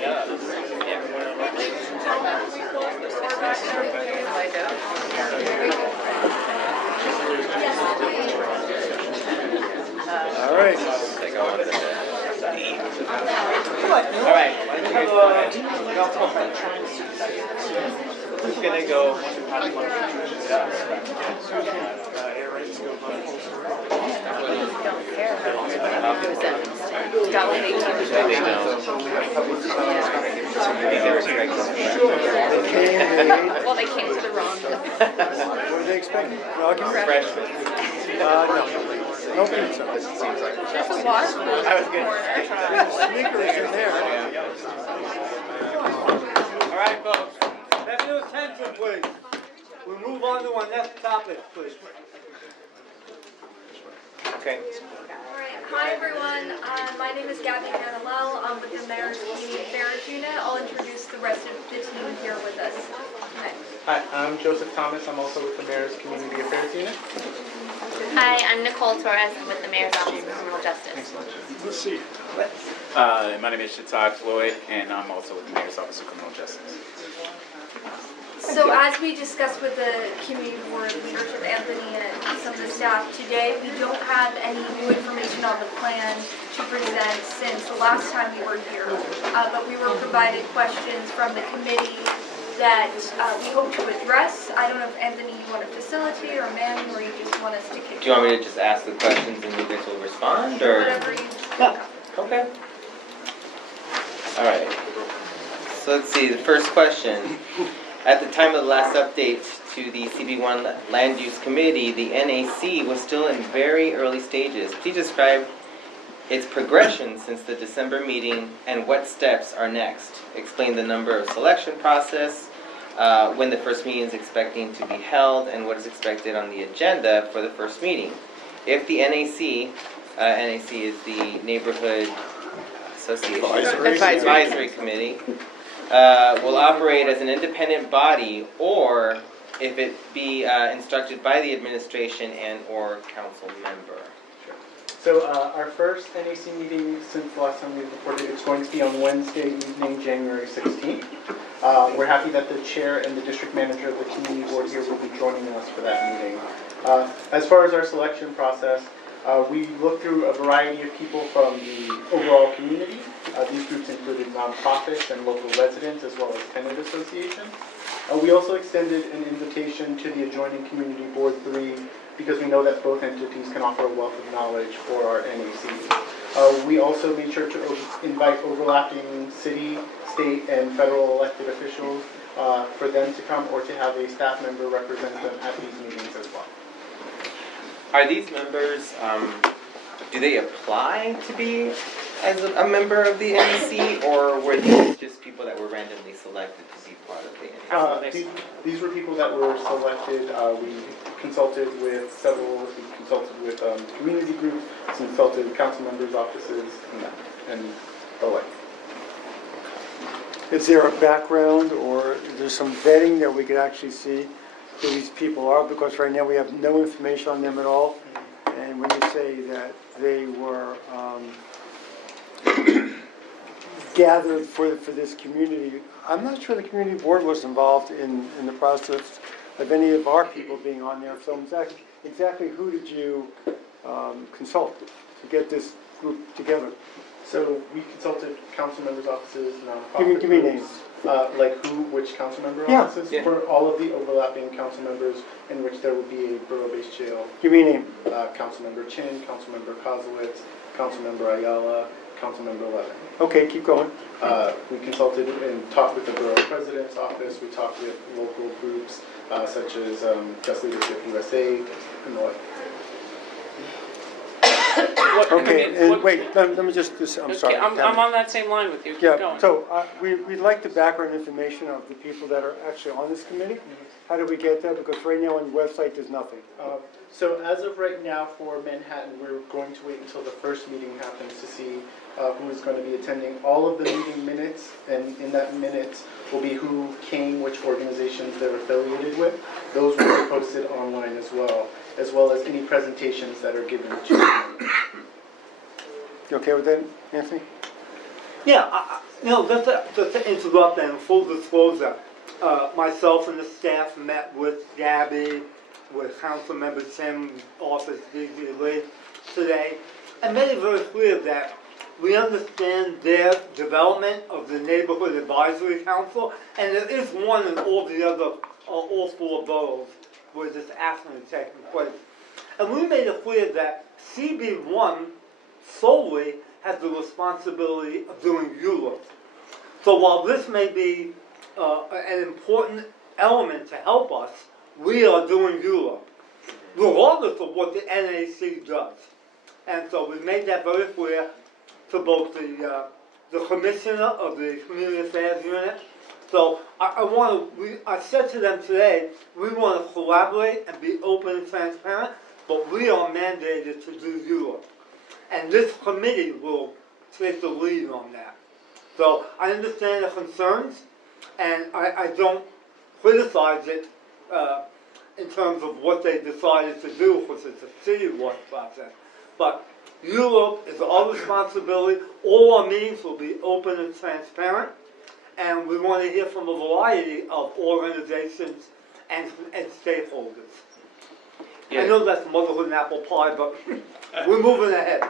All right. All right. Who's gonna go? Well, they came to the wrong. What did they expect? An argument? Freshmen. No. No pizza. I was good. Sneakers in there. All right, folks. Have your attention, please. We move on to our next topic, please. Okay. Hi everyone, my name is Gabby Manuel. I'm with the Mayor's Community Affairs Unit. I'll introduce the rest of the team here with us tonight. Hi, I'm Joseph Thomas. I'm also with the Mayor's Community Affairs Unit. Hi, I'm Nicole Torres. I'm with the Mayor's Office of Criminal Justice. Let's see. My name is Shatad Floyd, and I'm also with the Mayor's Office of Criminal Justice. So as we discussed with the community board leadership, Anthony and some of the staff today, we don't have any new information on the plan to present since the last time we were here. But we were provided questions from the committee that we hope to address. I don't know if Anthony, you want to facilitate, or Manny, or you just want us to kick. Do you want me to just ask the questions and you guys will respond, or? Whatever you. Okay. All right. So let's see. The first question. At the time of the last update to the CB1 Land Use Committee, the NAC was still in very early stages. Please describe its progression since the December meeting and what steps are next. Explain the number of selection process, when the first meeting is expecting to be held, and what is expected on the agenda for the first meeting. If the NAC is the Neighborhood Association. Advisory. Advisory Committee will operate as an independent body, or if it be instructed by the administration and/or council member. So our first NAC meeting since the last time we reported, it's going to be on Wednesday evening, January 16th. We're happy that the chair and the district manager of the community board here will be joining us for that meeting. As far as our selection process, we looked through a variety of people from the overall community. These groups included nonprofits and local residents, as well as tenant associations. We also extended an invitation to the adjoining Community Board 3 because we know that both entities can offer a wealth of knowledge for our NAC. We also made sure to invite overlapping city, state, and federal elected officials for them to come, or to have a staff member represent them at these meetings as well. Are these members, do they apply to be as a member of the NEC, or were these just people that were randomly selected to be part of the NEC? These were people that were selected. We consulted with several, we consulted with community groups, consulted with council members' offices, and the like. Is there a background or is there some vetting that we could actually see who these people are? Because right now we have no information on them at all. And when you say that they were gathered for this community, I'm not sure the community board was involved in the process of any of our people being on there. So exactly who did you consult to get this group together? So we consulted council members' offices, nonprofit Give me groups. names. Like who, which council member Yeah. offices? Yeah. For all of the overlapping council members in which there would be a borough-based jail. Give me a name. Councilmember Chin, Councilmember Kozowitz, Councilmember Ayala, Councilmember Levin. Okay, keep going. We consulted and talked with the borough president's office. We talked with local groups such as Just Leadership USA and the like. Okay, and wait, let me just, I'm sorry. Okay, I'm on that same line with you, keep Yeah, going. so we'd like the background information of the people that are actually on this committee. How do we get that? Because right now on the website, there's nothing. So as of right now for Manhattan, we're going to wait until the first meeting happens to see who is going to be attending. All of the meeting minutes, and in that minutes will be who came, which organizations they're affiliated with. Those will be posted online as well as any presentations that are given to them. You okay with that, Anthony? Yeah, just to interrupt and full disclosure, myself and the staff met with Gabby, with Councilmember Tim's office today, and made it very clear that we understand their development of the Neighborhood Advisory Council, and there is one in all four boroughs where this action is taking place. And we made it clear that CB1 solely has the responsibility of doing ULURP. So while this may be an important element to help us, we are doing ULURP, regardless of what the NAC does. And so we made that very clear to both the commissioner of the Community Affairs Unit. So I said to them today, we want to collaborate and be open and transparent, but we are mandated to do ULURP. And this committee will take the lead on that. So I understand the concerns, and I don't criticize it in terms of what they decided to do, because it's a city-wide process. But ULURP is our responsibility. All our meetings will be open and transparent, and we want to hear from a variety of organizations and stakeholders. Yeah. I know that's motherhood and apple pie, but we're moving ahead.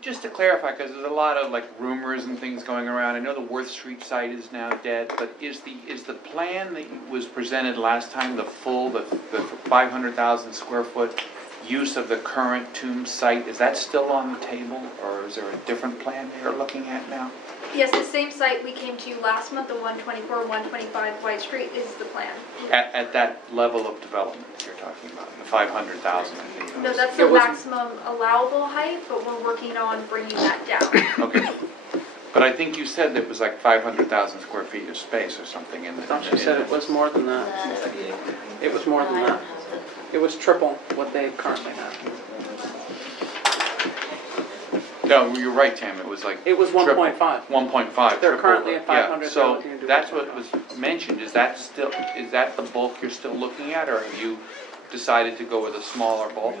Just to clarify, because there's a lot of like rumors and things going around. I know the Worth Street site is now dead, but is the plan that was presented last time the 500,000 square foot use of the current tomb site? Is that still on the table, or is there a different plan you're looking at now? Yes, the same site we came to last month, the 124, 125 White Street is the plan. At that level of development you're talking about, the 500,000, I think. No, that's the maximum allowable height, but we're working on bringing that down. Okay. But I think you said it was like 500,000 square feet of space or something in the... I thought you said it was more than that. It was more than that. It was triple what they currently have. No, you're right, Tam, it was like. It was 1.5. 1.5. They're triple, currently at 500, Yeah, so they're looking to do that's what 1.5. was mentioned, is that the bulk you're still looking at, or have you decided to go with a smaller bulk?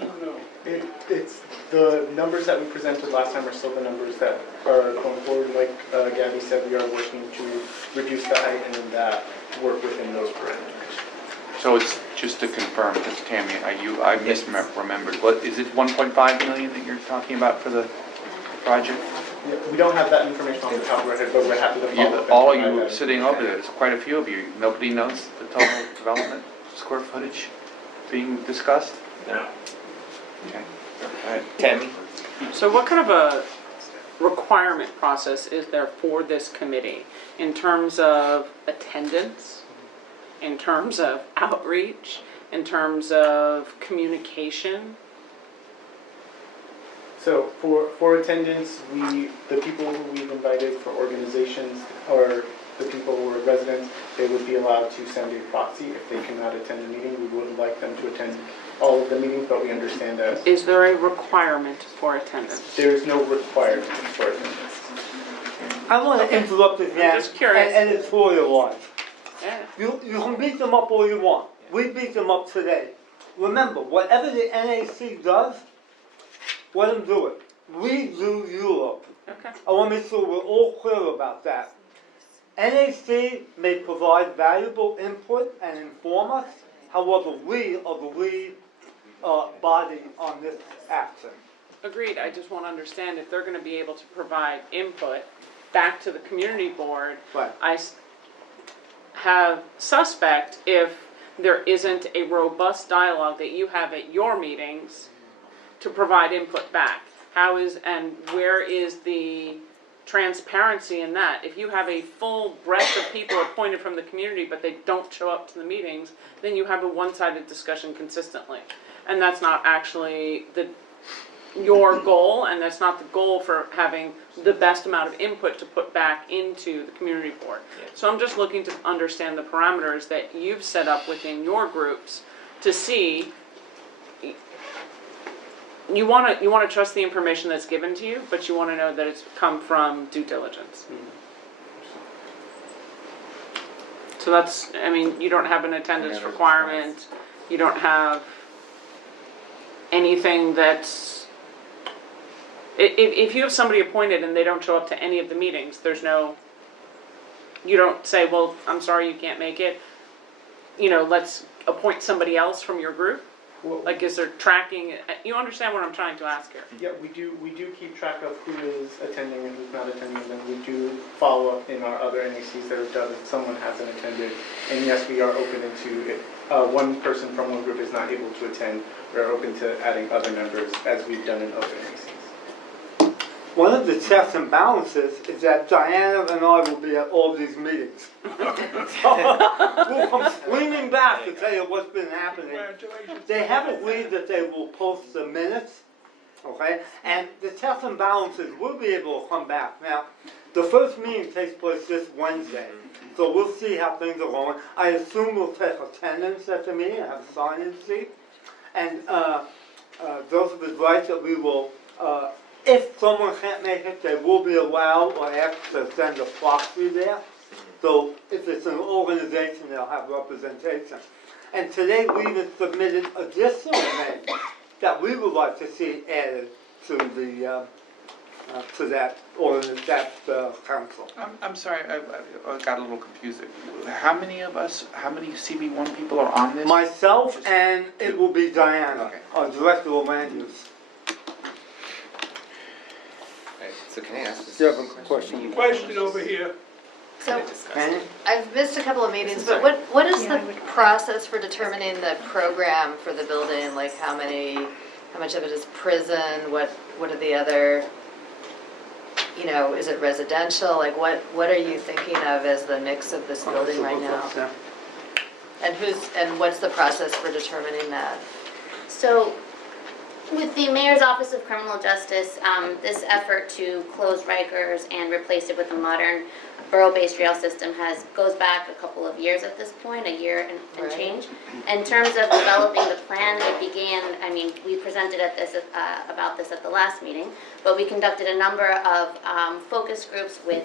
It's, the numbers that we presented last time are still the numbers that are going forward. Like Gabby said, we are working to reduce the height and that work within those parameters. So it's just to confirm, because Tammy, I misremembered, what, is it 1.5 million that you're talking about for the project? Yeah, we don't have that information on the top of our head, but we're happy to follow up. All of you sitting over there, there's quite a few of you, nobody knows the total development square footage being discussed? No. Okay. Tammy? So what kind of a requirement process is there for this committee in terms of attendance, in terms of outreach, in terms of communication? So for attendance, the people who we've invited for organizations or the people who are residents, they would be allowed to send a proxy if they cannot attend a meeting. We would like them to attend all of the meetings, but we understand that. Is there a requirement for attendance? There is no requirement for attendance. I want to interrupt again. I'm just curious. And it's for your life. Yeah. You can beat them up all you want. We beat them up today. Remember, whatever the NAC does, let them do it. We do Europe. Okay. I want to make sure we're all clear about that. NAC may provide valuable input and inform us. However, we are the lead body on this action. Agreed, I just want to understand if they're going to be able to provide input back to the community board. Right. I have suspect if there isn't a robust dialogue that you have at your meetings to provide input back. How is, and where is the transparency in that? If you have a full breadth of people appointed from the community but they don't show up to the meetings, then you have a one-sided discussion consistently. And that's not actually your goal, and that's not the goal for having the best amount of input to put back into the community board. So I'm just looking to understand the parameters that you've set up within your groups to see. You want to trust the information that's given to you, but you want to know that it's come from due diligence. So that's, I mean, you don't have an attendance requirement, you don't have anything that's, if you have somebody appointed and they don't show up to any of the meetings, there's no, you don't say, well, I'm sorry you can't make it, let's appoint somebody else from your group. Like, is there tracking? You understand what I'm trying to ask here? Yeah, we do keep track of who is attending and who's not attending, and we do follow up in our other NACs that have done if someone hasn't attended. And yes, we are open into if one person from one group is not able to attend, we're open to adding other members as we've done in other NACs. One of the checks and balances is that Diana and I will be at all these meetings. So we'll come screaming back to tell you what's been happening. They have agreed that they will post the minutes, okay? And the checks and balances will be able to come back. Now, the first meeting takes place this Wednesday, so we'll see how things are going. I assume we'll take attendance at the meeting, have a sign-in sheet. And Joseph is right that we will, if someone can't make it, they will be allowed or asked to send a proxy there. So if it's an organization, they'll have representation. And today we even submitted additional names that we would like to see added to the to that council. I'm sorry, I got a little confused. How many CB1 people are on this? Myself, and it will be Diana, our Director of Land Use. So can I ask this? You have a question? Question over here. So, I've missed a couple of meetings, but what is the process for determining the program for the building? Like how much of it is prison? What are the other, is it residential? Like what are you thinking of as the mix of this building right now? And what's the process for determining that? So With the Mayor's Office of Criminal Justice, this effort to close Rikers and replace it with a modern borough-based jail system goes back a couple of years at this point, a year and change. In terms of developing the plan, it began, we presented about this at the last meeting, but we conducted a number of focus groups with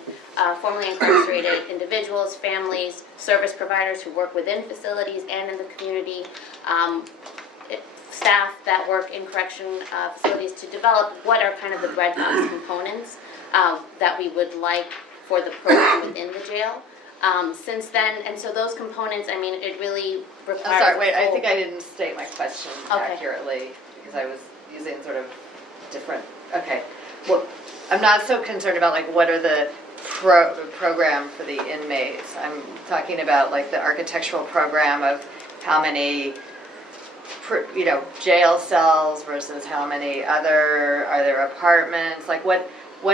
formerly incarcerated individuals, families, service providers who work within facilities and in the community, staff that work in correction facilities, to develop what are kind of the breadcrumbs components that we would like for the program within the jail. Since then, and so those components, it really requires... I'm sorry, wait, I think I didn't state my question accurately, because I was using sort of different, okay. Well, I'm not so concerned about like what are the program for the inmates. I'm talking about like the architectural program of how many jail cells versus how many are there apartments, like what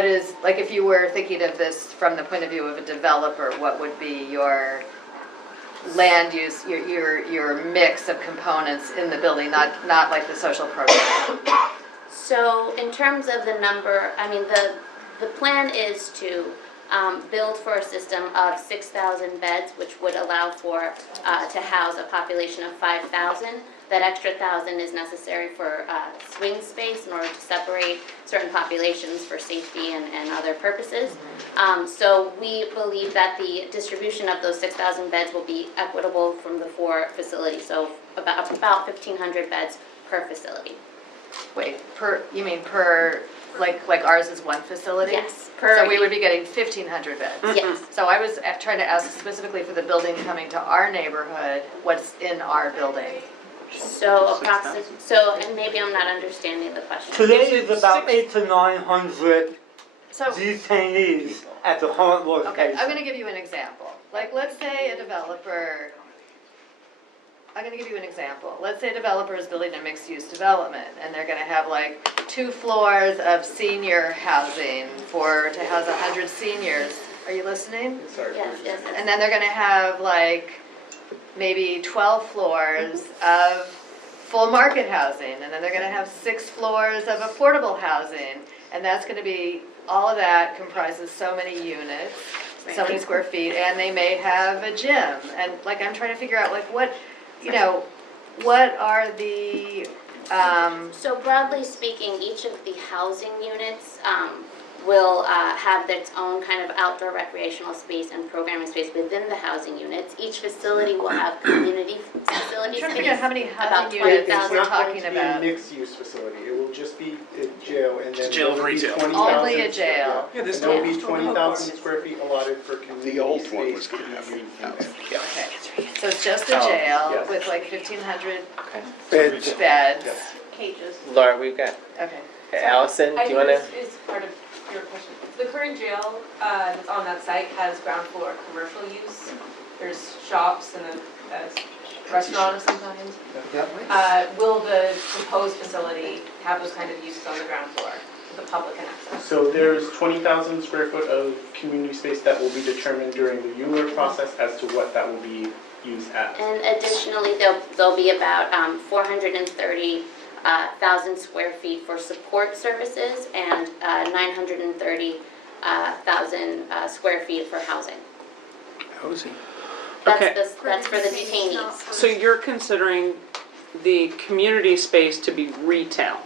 is, like if you were thinking of this from the point of view of a developer, what would be your land use, your mix of components in the building, not like the social program? So in terms of the number, the plan is to build for a system of 6,000 beds, which would allow for to house a population of 5,000. That extra 1,000 is necessary for swing space in order to separate certain populations for safety and other purposes. So we believe that the distribution of those 6,000 beds will be equitable from the 4 facilities, so about 1,500 beds per facility. Wait, you mean per, like ours is 1 facility? Yes. So we would be getting 1,500 beds? Yes. So I was trying to ask specifically for the building coming to our neighborhood, what's in our building? So and maybe I'm not understanding the question. Today is about 800 to 900 detainees at the current location. Okay, I'm going to give you an example. Like, let's say a developer, Let's say a developer is building a mixed-use development, and they're going to have like 2 floors of senior housing to house 100 seniors. Are you listening? Yes. And then they're going to have like maybe 12 floors of full market housing, and then they're going to have 6 floors of affordable housing, and that's going to be, all of that comprises so many units, so many square feet, and they may have a gym, and like I'm trying to figure out like what are the... So broadly speaking, each of the housing units will have its own kind of outdoor recreational space and programming space within the housing units. Each facility will have community facility space. I'm trying to figure out how many about housing units 20,000 we're talking about. It's not going to be a mixed-use facility. It will just be a jail, and then jail there'll be retail. 20,000 Only a jail. Yeah, and there'll be 20,000 square feet allotted for community The old one space was to going to have be used. Okay, so it's just a jail yes. with like 1,500 Beds. beds. Cages. Laura, we've got Okay. Allison. Do you want to? Is part of your question. The current jail that's on that site has ground floor commercial use. There's shops and a restaurant sometimes. Will the proposed facility have those kind of uses on the ground floor that the public can access? So there's 20,000 square foot of community space that will be determined during the ULURP process as to what that will be used as. And additionally, there'll be about 430,000 square feet for support services and 930,000 square feet for housing. Housing. That's for the detainees. So you're considering the community space to be retail?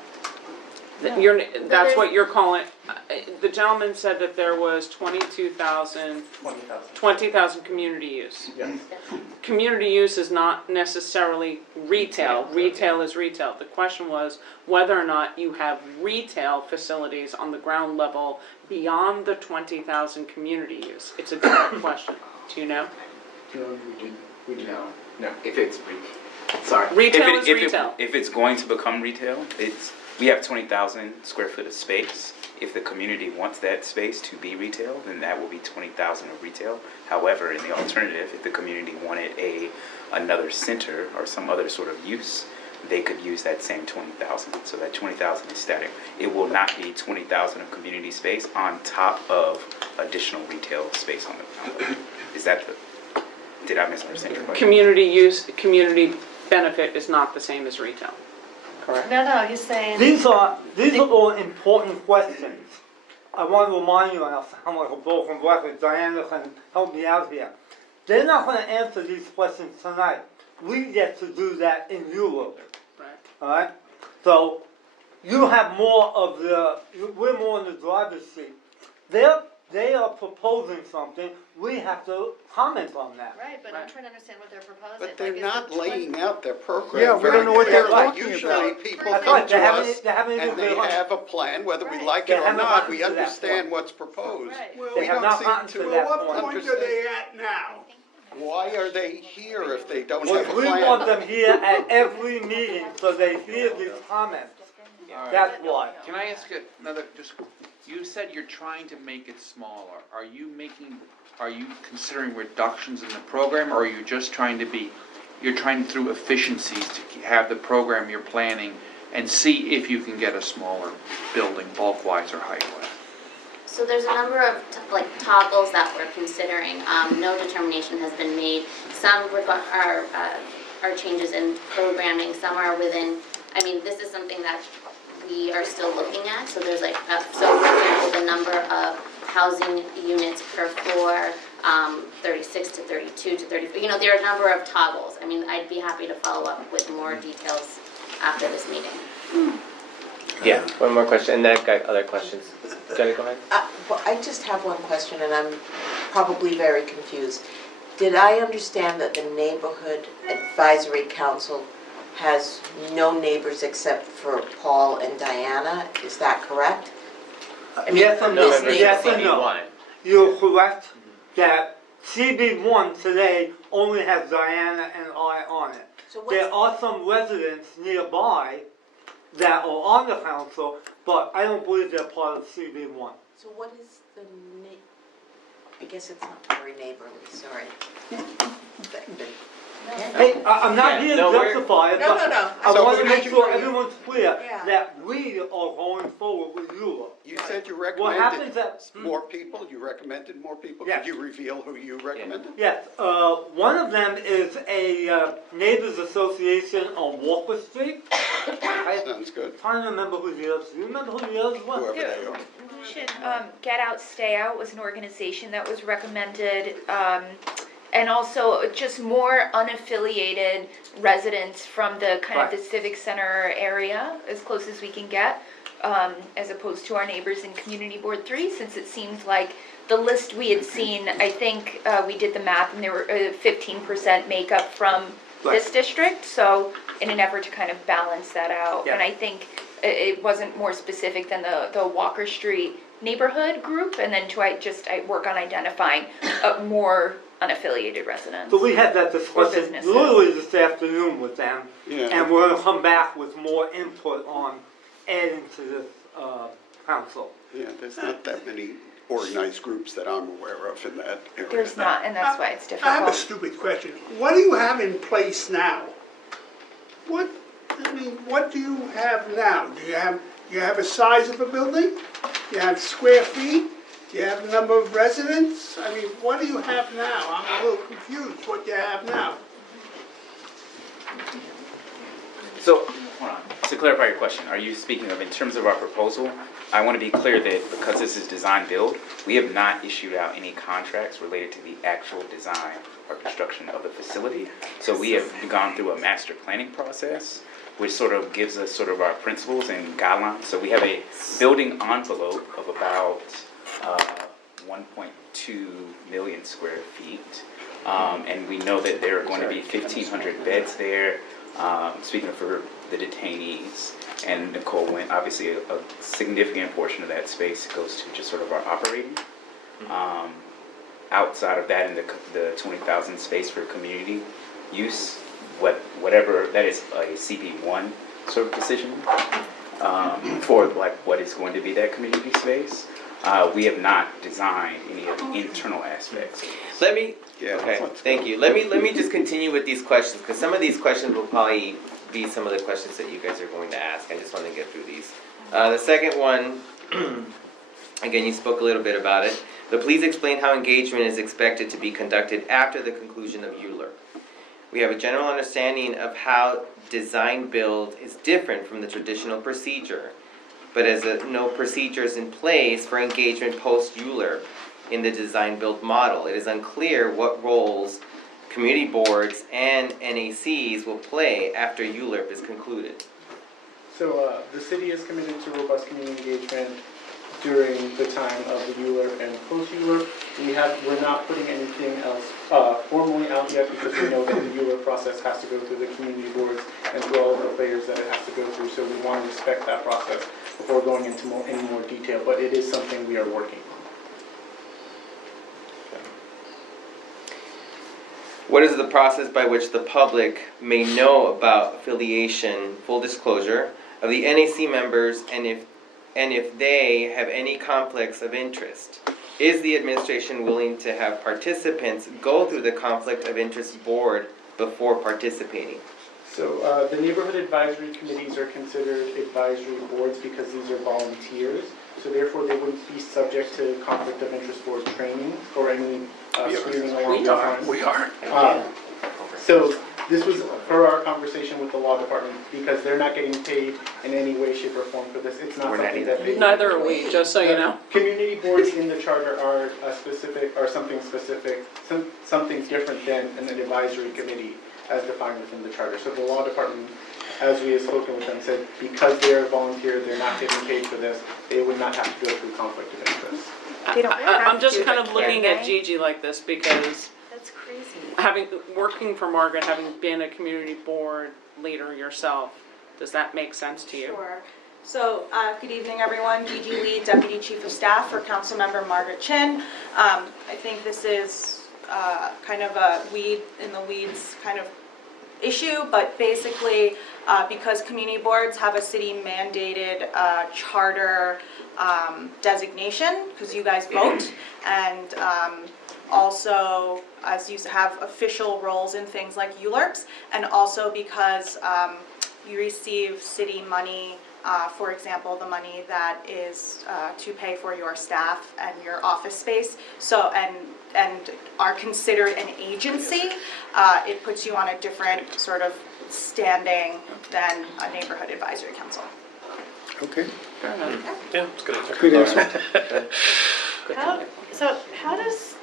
That's what you're calling, the gentleman said that there was 20,000 community use. Yes. Community use is not necessarily retail. Retail is retail. The question was whether or not you have retail facilities on the ground level beyond the 20,000 community use. It's a different question. Do you know? We do not. No. If it's sorry. Retail is retail. If it's going to become retail, we have 20,000 square foot of space. If the community wants that space to be retail, then that will be 20,000 of retail. However, in the alternative, if the community wanted another center or some other sort of use, they could use that same 20,000. So that 20,000 is static. It will not be 20,000 of community space on top of additional retail space on the ground. Did I misunderstand your question? Community use, community benefit is not the same as retail. correct? No, he's saying. These are all important questions. I want to remind you, and I'll sound like a broken record, Diana can help me out here. They're not going to answer these questions tonight. We get to do that in Europe. Right. All right? So you have more of we're more in the driver's seat. They are proposing something, we have to comment on that. Right, but I'm trying to understand what they're proposing. But they're Like, is not it laying out their program. Yeah, we don't know what they're talking Usually about. people That's come right, to they haven't- us they haven't even and they gone- have a plan, whether we Right. like They it or haven't not, gotten we to that understand point. what's proposed. Right. Well, They We have don't not seem gotten to to that what point. point are they at now? Why are they here if they don't Well, have a we want plan? them here at every meeting so they hear these comments. All right. That's why. Can I ask you another, you said you're trying to make it smaller. Are you considering reductions in the program, or are you just trying to you're trying through efficiencies to have the program you're planning and see if you can get a smaller building bulk-wise or height-wise? So there's a number of toggles that we're considering. No determination has been made. Some are changes in programming. Some are within. I mean, this is something that we are still looking at. So there's so for example, the number of housing units per floor, 36 to 32 to 34. You know, there are a number of toggles. I mean, I'd be happy to follow up with more details after this meeting. Yeah, one more question, and then I've got other questions. Jenny, go ahead. Well, I just have one question, and I'm probably very confused. Did I understand that the Neighborhood Advisory Council has no neighbors except for Paul and Diana? Is that correct? I mean, Yes and no, yes and no. CB1. You're correct that CB1 today only has Diana and I on it. So There are some residents nearby that are on the council, but I don't believe they're part of CB1. So what is the I guess it's not very neighborly, sorry. Hey, I'm not here to justify it, but I So want to we make can sure hear you. everyone's clear Yeah. that we are going forward with Eula. You said you What happens recommended at more people, you recommended more people? Yes. Could you reveal who you recommended? Yes, one of them is a neighbors association on Walker Street. Sounds good. Trying to remember who the others. Do you remember who the others were? Whoever they are. We should, Get Out, Stay Out was an organization that was recommended, and also just more unaffiliated residents from the kind of the civic center area, as close as we can get, as opposed to our neighbors in Community Board 3, since it seems like the list we had seen, I think we did the math, and there were 15% makeup from this district, so in an effort to kind of balance that out. Yeah. And I think it wasn't more specific than the Walker Street neighborhood group, and then I work on identifying more unaffiliated residents. So we had that discussion businesses. literally this afternoon with them, Yeah. and we're gonna come back with more input on adding to this council. Yeah, there's not that many organized groups that I'm aware of in that area. There's not, and that's why it's I have a difficult. stupid question. What do you have in place now? What do you have now? Do you have a size of a building? Do you have square feet? Do you have the number of residents? I mean, what do you have now? I'm a little confused what you have now. So, hold on. To clarify your question, are you speaking of in terms of our proposal? I want to be clear that because this is design build, we have not issued out any contracts related to the actual design or construction of the facility. So we have gone through a master planning process, which sort of gives us sort of our principles and guidelines. So we have a building envelope of about 1.2 million square feet. And we know that there are going to be 1,500 beds there. Speaking for the detainees, and Nicole went, obviously a significant portion of that space goes to just sort of our operating. Outside of that, in the 20,000 space for community use, whatever, that is a CP1 sort of decision for what is going to be that community space. We have not designed any of the internal aspects. Okay, thank you. Let me just continue with these questions, because some of these questions will probably be some of the questions that you guys are going to ask. I just want to get through these. The second one, again, you spoke a little bit about it, but please explain how engagement is expected to be conducted after the conclusion of ULUR. We have a general understanding of how design build is different from the traditional procedure, but as no procedures in place for engagement post-ULURP in the design build model. It is unclear what roles community boards and NACs will play after ULURP is concluded. So the city is committed to robust community engagement during the time of the ULURP and post-ULURP. We're not putting anything else formally out yet because we know that the ULURP process has to go through the community boards and through all of the players that it has to go through. So we want to respect that process before going into any more detail, but it is something we are working on. What is the process by which the public may know about affiliation, full disclosure, of the NAC members and if they have any conflicts of interest? Is the administration willing to have participants go through the conflict of interest board before participating? So the neighborhood advisory committees are considered advisory boards because these are volunteers. So therefore they wouldn't be subject to conflict of interest board training or any screening along those lines. We are. So this was for our conversation with the law department because they're not getting paid in any way, shape, or form for this. It's not something that they. Neither are we, just so you know. Community boards in the charter are something specific, something different than an advisory committee as defined within the charter. So the law department, as we have spoken with them, said because they're a volunteer, they're not getting paid for this, they would not have to go through conflict of interest. I'm just kind of looking at Gigi like this because That's crazy. working for Margaret, having been a community board leader yourself, does that make sense to you? Sure. So, good evening, everyone. Gigi Lee, Deputy Chief of Staff for Councilmember Margaret Chin. I think this is kind of a weed in the weeds kind of issue, but basically, because community boards have a city mandated charter designation, because you guys vote, and also as you have official roles in things like ULURPs, and also because you receive city money, for example, the money that is to pay for your staff and your office space, so and are considered an agency, it puts you on a different sort of standing than a neighborhood advisory council. Okay. Fair enough. Yeah, it's good answer. Good answer. How does,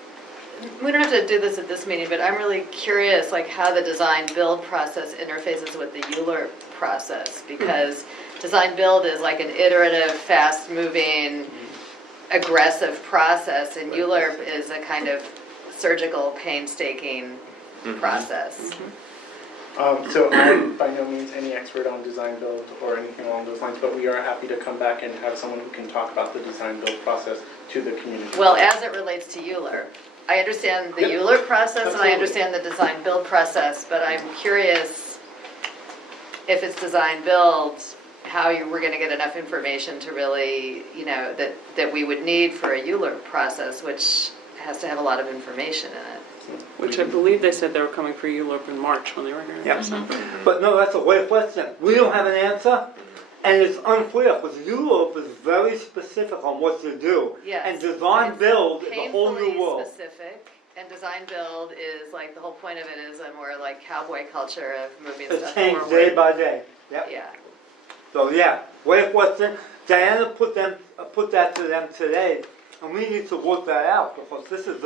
we don't have to do this at this meeting, but I'm really curious, like how the design build process interfaces with the ULURP process, because design build is like an iterative, fast moving, aggressive process, and ULURP is a kind of surgical, painstaking process. So I'm by no means any expert on design build or anything along those lines, but we are happy to come back and have someone who can talk about the design build process to the community. Well, as it relates to ULURP, I understand the ULURP process and I understand the design build process, but I'm curious if it's design build, how we're going to get enough information to really, that we would need for a ULURP process, which has to have a lot of information in it. Which I believe they said they were coming for ULURP in March when they were here. Yeah. But no, that's a great question. We don't have an answer, and it's unclear, because ULURP is very specific on what to do. Yes. And design build is a whole new Painfully world. specific, and design build is like, the whole point of it is a more like cowboy culture of moving It's stuff changed forward. day by day. Yep. Yeah. So yeah, great question. Diana put that to them today, and we need to work that out, because this is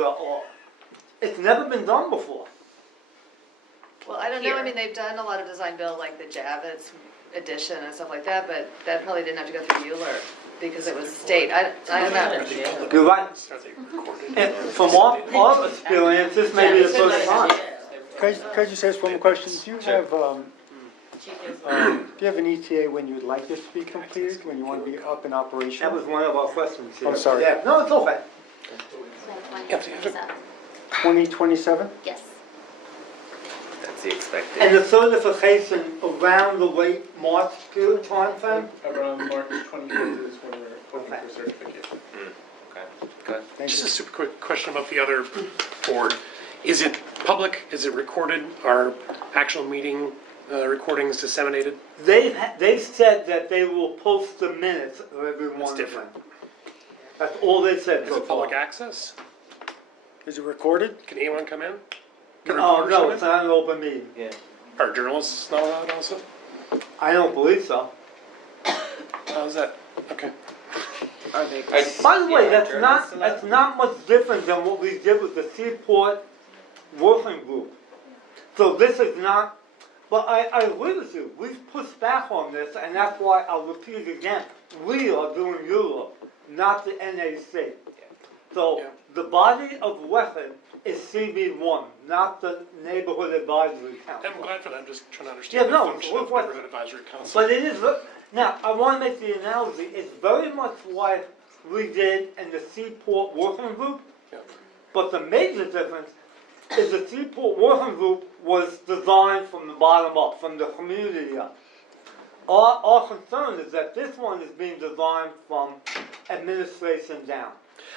it's never been done before. Well, I don't know, I mean, they've done a lot of design build, like the Javits edition and stuff like that, but that probably didn't have to go through ULURP, because it was state, I don't know. You're right. And from our experience, this may be the first time. Could I just ask one more question? Do you have, an ETA when you would like this to be completed, when you want to be up and operational? That was one of our questions here. I'm sorry. Yeah, no, it's okay. 2027? Yes. That's the expected. And the certification around the late March period timeframe? Around March 25th is when we're looking for certification. Okay, good. Just a super quick question about the other board. Is it public? Is it recorded? Are actual meeting recordings disseminated? They've said that they will post the minutes of every one of them. Different. That's all they said Is so it public far. access? Is it recorded? Can anyone come in? Can Oh, reporters no, come it's in? not an open meeting. Yeah. Are journalists not allowed also? I don't believe so. How's that? Okay. Are they? By the way, Yeah, that's journalists not, that's not much different than what we did with the Seaport Working Group. So this is not, but I agree with you, we've pushed back on this, and that's why I'll repeat it again. We are doing Europe, not the NAC. So the body of record is CB1, not the Neighborhood Advisory Council. I'm glad for that. I'm just trying to understand Yeah, the no, function of look what- Neighborhood Advisory Council. But it is, now, I want to make the analogy, it's very much like we did in the Seaport Working Group, but the major difference is the Seaport Working Group was designed from the bottom up, from the community up. Our concern is that this one is being designed from administration down.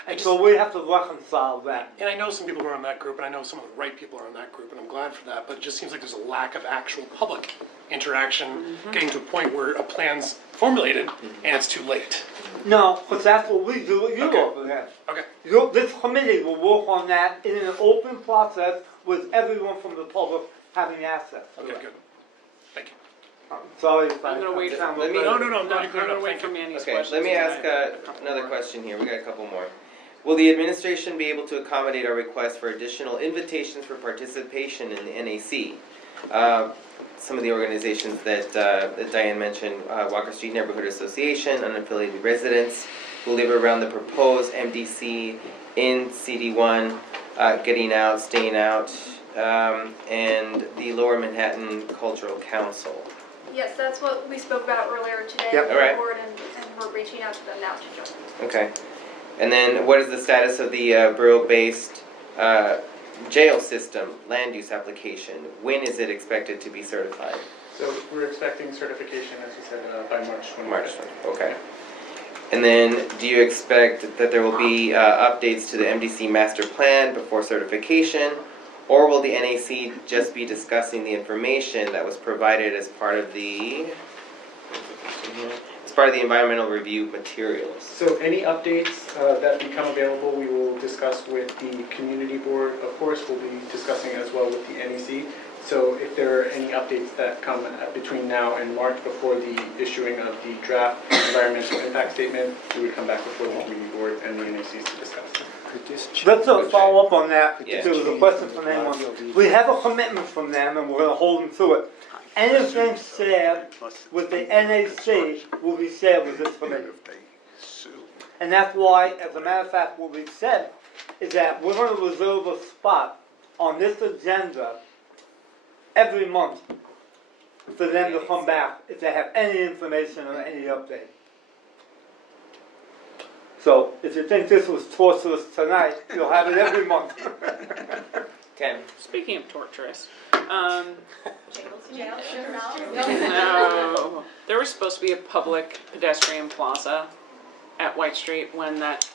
And so we have to reconcile that. And I know some people who are on that group, and I know some of the right people are on that group, and I'm glad for that, but it just seems like there's a lack of actual public interaction, getting to a point where a plan's formulated, and it's too late. No, because that's what we do at Europe. Okay. This committee will work on that in an open process with everyone from the public having access to Okay, it. good. Thank you. Sorry if I I'm gonna wait. sound Let me- repetitive. No, I'm glad you cleared I'm it gonna up. wait Thank for you. Manny's Okay, questions. let me ask tonight. another question here. We got a couple more. Will the administration be able to accommodate our request for additional invitations for participation in the NAC? Some of the organizations that Diane mentioned, Walker Street Neighborhood Association, unaffiliated residents who live around the proposed MDC in CD1, getting out, staying out, and the Lower Manhattan Cultural Council. Yes, that's what we spoke about earlier today Yep. with the Alright. board, and we're reaching out to them now to join. Okay. And then what is the status of the borough-based jail system land use application? When is it expected to be certified? So we're expecting certification, as you said, by March 25th. March, okay. And then do you expect that there will be updates to the MDC master plan before certification? Or will the NAC just be discussing the information that was provided as part of the environmental review materials? So any updates that become available, we will discuss with the community board. Of course, we'll be discussing as well with the NEC. So if there are any updates that come between now and March before the issuing of the draft environmental impact statement, we would come back before the community board and the NECs to discuss. Let's follow up on that. Yeah. There was a question from anyone. We have a commitment from them and we're going to hold them to it. Anything shared with the NAC will be shared with this committee. And that's why, as a matter of fact, what we've said is that we're going to reserve a spot on this agenda every month for them to come back if they have any information or any update. So if you think this was torturous tonight, you'll have it every month. Ken? Speaking of torturous, Jail? no, there was supposed to be a public pedestrian plaza at White Street when that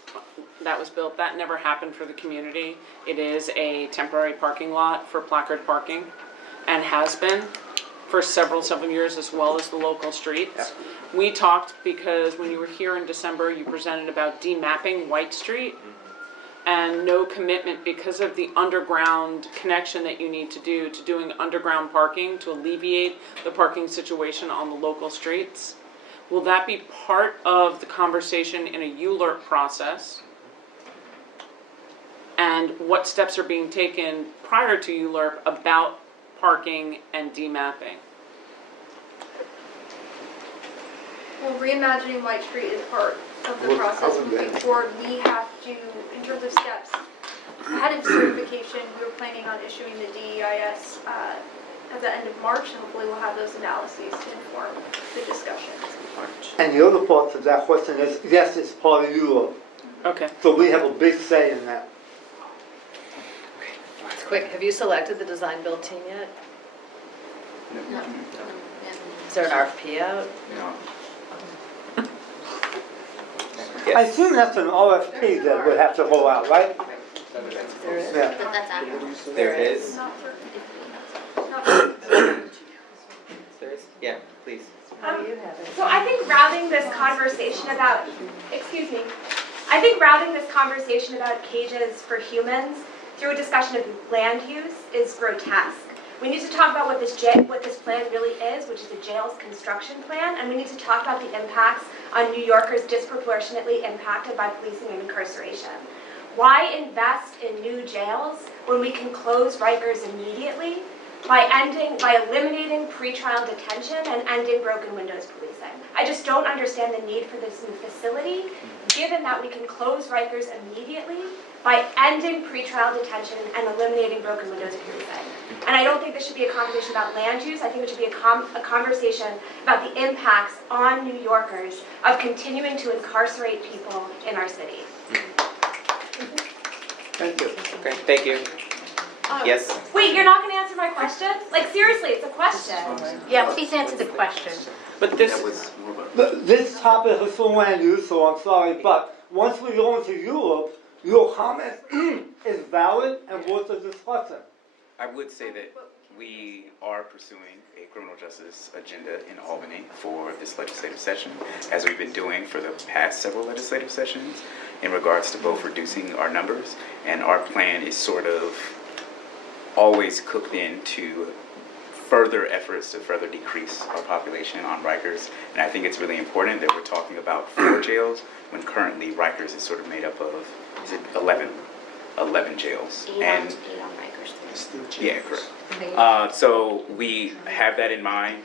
was built. That never happened for the community. It is a temporary parking lot for placard parking and has been for several years, as well as the local streets. We talked because when you were here in December, you presented about demapping White Street and no commitment because of the underground connection that you need to do to doing underground parking to alleviate the parking situation on the local streets. Will that be part of the conversation in a ULURP process? And what steps are being taken prior to ULURP about parking and demapping? Well, reimagining White Street is part of the process moving forward. We have to, in terms of steps, ahead of certification, we were planning on issuing the DEIS at the end of March, and hopefully we'll have those analyses to inform the discussion. And the other part of that question is, yes, it's part of Europe. Okay. So we have a big say in that. Quick, have you selected the design build team yet? No. Is there an RFP out? No. I assume that's an RFP that would have to go out, right? There is? Yeah. But that's after. There is? Not for, There is? Yeah, please. So I think routing this conversation about, excuse me, I think routing this conversation about cages for humans through a discussion of land use is grotesque. We need to talk about what this plan really is, which is a jail's construction plan, and we need to talk about the impacts on New Yorkers disproportionately impacted by policing and incarceration. Why invest in new jails when we can close Rikers immediately by eliminating pretrial detention and ending broken windows policing? I just don't understand the need for this new facility, given that we can close Rikers immediately by ending pretrial detention and eliminating broken windows policing. And I don't think this should be a conversation about land use. I think it should be a conversation about the impacts on New Yorkers of continuing to incarcerate people in our city. Thank you. Okay, thank you. Yes? Wait, you're not going to answer my question? Like, seriously, it's a question. Yeah, please answer the question. But this, This topic is for land use, so I'm sorry, but once we go into Europe, your comment is valid and worth a discussion. I would say that we are pursuing a criminal justice agenda in Albany for this legislative session, as we've been doing for the past several legislative sessions, in regards to both reducing our numbers, and our plan is sort of always cooked into further efforts to further decrease our population on Rikers. And I think it's really important that we're talking about 4 jails when currently Rikers is sort of made up of, is it 11 jails? And 8 on Rikers. yeah, correct. So we have that in mind,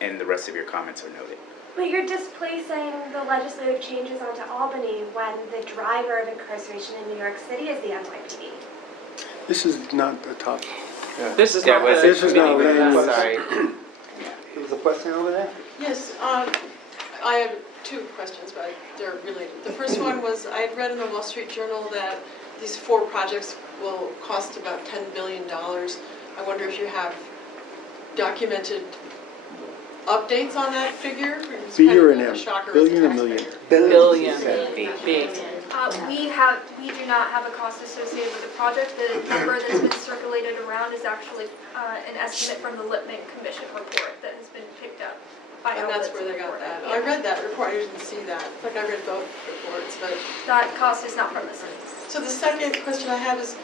and the rest of your comments are noted. But you're displacing the legislative changes onto Albany when the driver of incarceration in New York City is the NYPD. This is not the topic. this is not the This is not committee. land use. Sorry. There was a question over there? Yes, I have 2 questions, but they're related. The first one was, I had read in the Wall Street Journal that these 4 projects will cost about $10 billion. I wonder if you have documented updates on that figure? It's B kind of or a an M? shocker as Billion a or million? taxpayer. Billion. We do not have a cost associated with the project. The number that's been circulated around is actually an estimate from the Lipman Commission report that has been picked up by And that's outlets where they got reported. that. I read that report, I didn't see that. In fact, I read both reports, but. That cost is not from the city. So the second question I have is,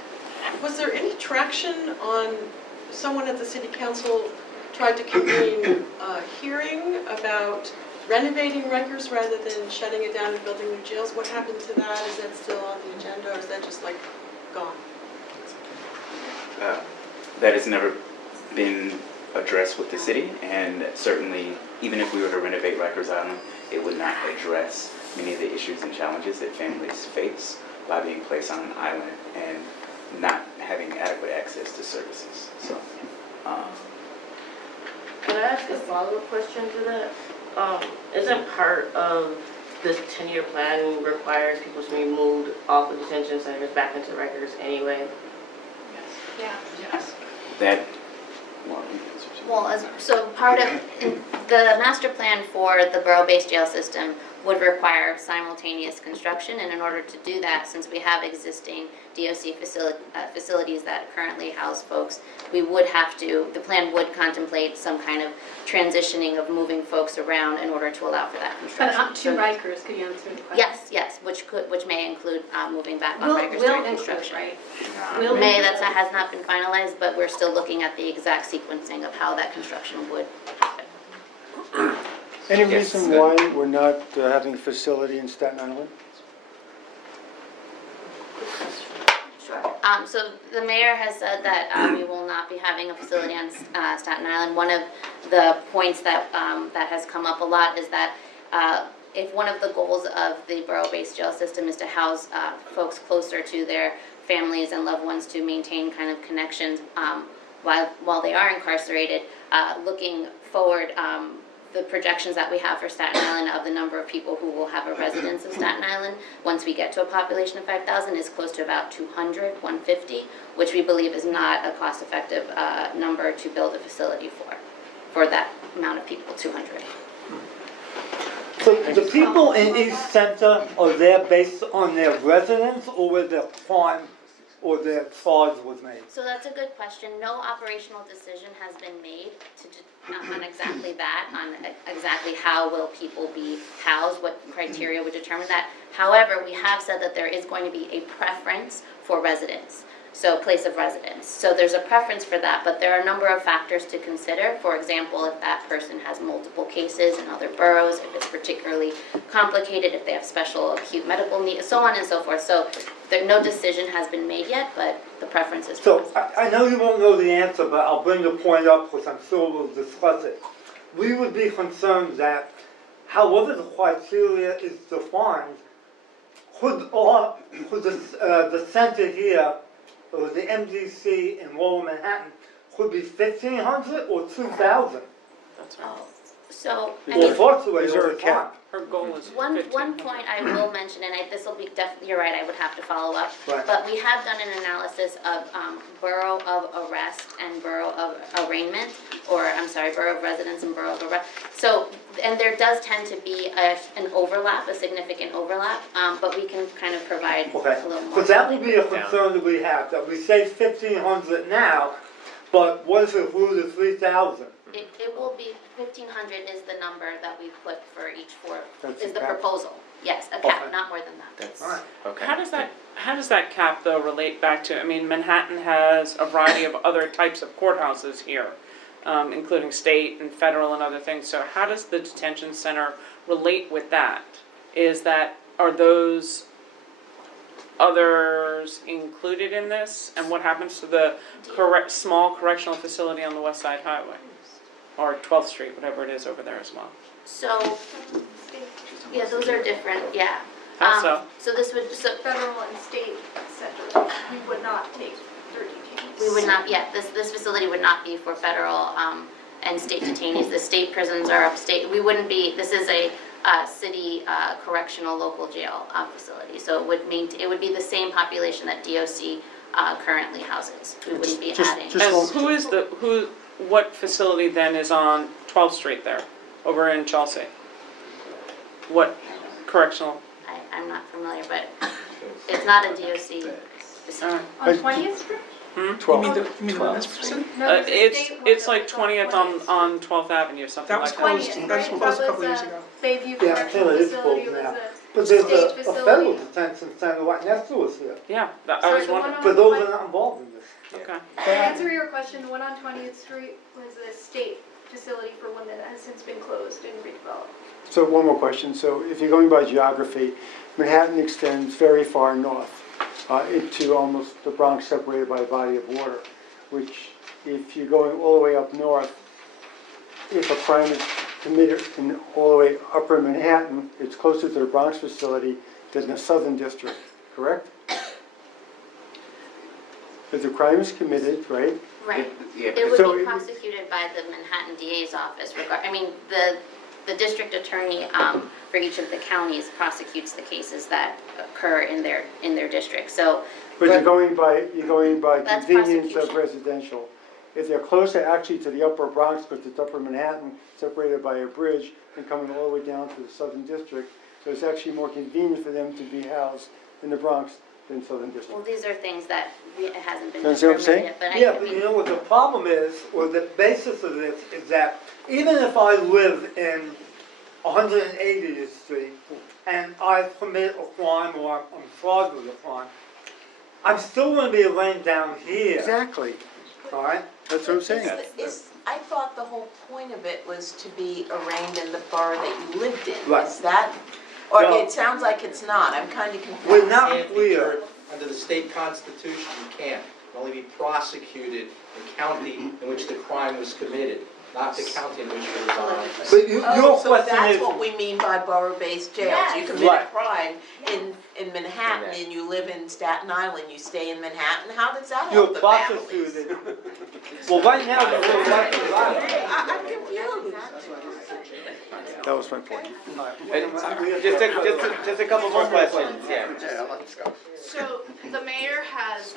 was there any traction on, someone at the city council tried to convene a hearing about renovating Rikers rather than shutting it down and building new jails? What happened to that? Is that still on the agenda, or is that just like gone? That has never been addressed with the city, and certainly, even if we were to renovate Rikers Island, it would not address many of the issues and challenges that families face by being placed on an island and not having adequate access to services. So, Can I ask a follow-up question to that? Isn't part of this 10-year plan requires people to be moved off of detention centers back into Rikers anyway? Yeah. Yes. that, So part of the master plan for the borough-based jail system would require simultaneous construction, and in order to do that, since we have existing DOC facilities that currently house folks, we would have to, the plan would contemplate some kind of transitioning of moving folks around in order to allow for that construction. But not to Rikers, could you answer the question? Yes, which may include moving back on Will Rikers during include, construction. right? That has not been finalized, but we're still looking at the exact sequencing of how that construction would happen. Any reason why we're not having a facility in Staten Island? Sure. So the mayor has said that we will not be having a facility on Staten Island. One of the points that that has come up a lot is that if one of the goals of the borough-based jail system is to house folks closer to their families and loved ones to maintain kind of connections while they are incarcerated, looking forward, the projections that we have for Staten Island of the number of people who will have a residence of Staten Island once we get to a population of 5,000 is close to about 200, 150, which we believe is not a cost-effective number to build a facility for that amount of people, 200. So the people in East Center, are there based on their residence or where they're prime or that pause was made? So that's a good question. No operational decision has been made on exactly that, on exactly how will people be housed, what criteria would determine that. However, we have said that there is going to be a preference for residents, so place of residence. So there's a preference for that, but there are a number of factors to consider. For example, if that person has multiple cases in other boroughs, if it's particularly complicated, if they have special acute medical needs, so on and so forth. So no decision has been made yet, but the preference is for So I know you won't know the answer, but I'll bring the point up because I'm sure we'll discuss it. We would be concerned that however the criteria is defined, could the center here, or the MDC in Lower Manhattan, could be 1,500 or 2,000? That's right. So, I Or mean, fluctuate Is there a over time. cap? Her goal is one 1,500. point I will mention, and this will be you're right, I would have to follow up. Right. But we have done an analysis of borough of arrest and borough of arraignment, or I'm sorry, borough of residence and borough of arrest. So, and there does tend to be an overlap, a significant overlap, but we can kind of provide Okay, a little more. because that would be a concern that we have, that we say 1,500 now, but what if it grew to 3,000? It will be, 1,500 is the number that we put for each four, That's is a the cap. proposal. Yes, a Okay. cap, not more than that. That's, All right. okay. How does that cap though relate back to, I mean, Manhattan has a variety of other types of courthouses here, including state and federal and other things. So how does the detention center relate with that? Are those others included in this? And what happens to the small correctional facility on the West Side Highway? Or 12th Street, whatever it is over there as well. So, yeah, those are different, yeah. How so? So this would, Federal and state centers, we would not take 30 detainees. we would not, yeah, this facility would not be for federal and state detainees. The state prisons are upstate. We wouldn't be, this is a city correctional local jail facility. So it would be the same population that DOC currently houses. We wouldn't be adding. And what facility then is on 12th Street there, over in Chelsea? What correctional? I'm not familiar, but it's not a DOC facility. On 20th Street? 12. You mean the next person? No, there's a state one It's that like was 20th 20th. on 12th Avenue, something That was like that. closed. 20th, That was right? closed a couple That years was, ago. Bayview Yeah, I Correctional feel it is Facility closed was now. a But there's state a federal facility. detention center right next to us here. Yeah, I Sorry, was the one wondering. on But those are not involved in this. Okay. To answer your question, the one on 20th Street was a state facility for women that has since been closed and redeveloped. So one more question. So if you're going by geography, Manhattan extends very far north into almost the Bronx separated by a body of water, which if you're going all the way up north, if a crime is committed in all the way upper Manhattan, it's closer to the Bronx facility than the Southern District, correct? If the crime is committed, right? Right. Yeah, It would So be it- prosecuted by the Manhattan DA's office. The district attorney for each of the counties prosecutes the cases that occur in their district. So, But you're going by That's convenience of prosecution. residential. If they're closer actually to the upper Bronx, because it's upper Manhattan, separated by a bridge, and coming all the way down to the Southern District, so it's actually more convenient for them to be housed in the Bronx than Southern District. well, these are things that it hasn't been You understand what I'm determined saying? yet. But Yeah, I but mean, you know what the problem is, or the basis of this, is that even if I live in 180th Street and I commit a crime or I'm charged with a crime, I'm still going to be arraigned down here, Exactly. all right? That's what I'm saying. I thought the whole point of it was to be arraigned in the borough that you lived in. Right. Is that, or No. it sounds like it's not, I'm kind of confused. We're not clear. Under the state constitution, you can't. You can only be prosecuted in the county in which the crime was committed, not the county in which it was on. But your So question that's is, what we mean by borough-based jails. You Yes. commit a Right. crime in Manhattan and you live in Staten Island, you stay in Manhattan, how does that you're help the families? prosecuted. Well, right now, you're going back to Rhode I'm confused. That was my point. Just a couple more questions, yeah. So the mayor has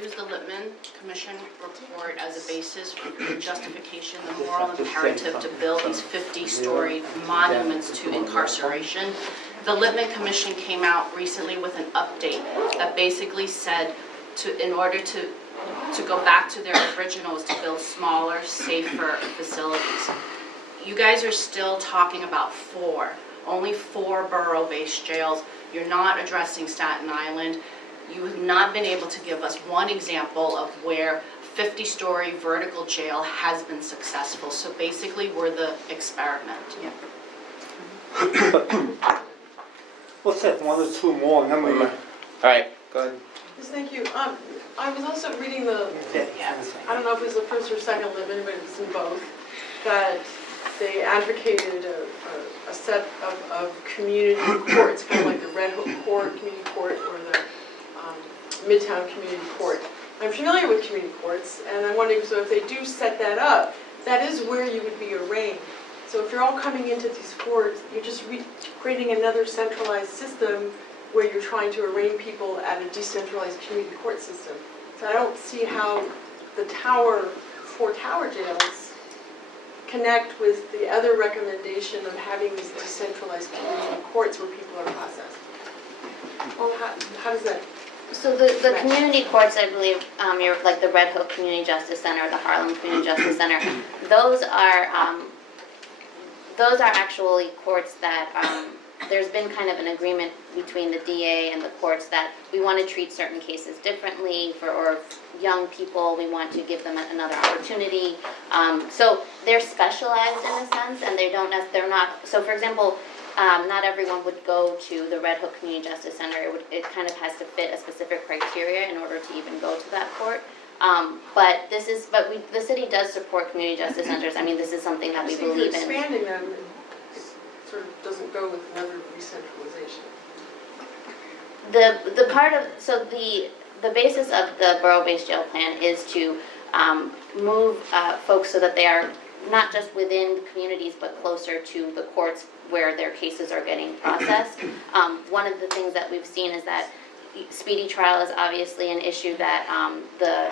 used the Lippman Commission report as a basis for justification, the moral imperative to build these 50-story monuments to incarceration. The Lippman Commission came out recently with an update that basically said in order to go back to their original was to build smaller, safer facilities. You guys are still talking about only four borough-based jails. You're not addressing Staten Island. You have not been able to give us one example of where 50-story vertical jail has been successful. So basically, we're the experiment. Let's have one or two more, and then we... All right, go ahead. Yes, thank you. I was also reading I don't know if it was the first or second limit, but it was in both, that they advocated a set of community courts, kind of like the Red Hook Court, Community Court, or the Midtown Community Court. I'm familiar with community courts, and I'm wondering, so if they do set that up, that is where you would be arraigned. So if you're all coming into these courts, you're just creating another centralized system where you're trying to arraign people at a decentralized community court system. So I don't see how the four tower jails connect with the other recommendation of having these decentralized community courts where people are processed. Well, how does that? So the community courts, I believe, you're like the Red Hook Community Justice Center, the Harlem Community Justice Center. Those are actually courts that there's been kind of an agreement between the DA and the courts that we want to treat certain cases differently or young people, we want to give them another opportunity. So they're specialized in a sense, and they're not. So for example, not everyone would go to the Red Hook Community Justice Center. It kind of has to fit a specific criteria in order to even go to that court. But the city does support community justice centers. I mean, this is something that we believe in. Expanding them sort of doesn't go with another decentralization. The basis of the borough-based jail plan is to move folks so that they are not just within communities but closer to the courts where their cases are getting processed. One of the things that we've seen is that speedy trial is obviously an issue that the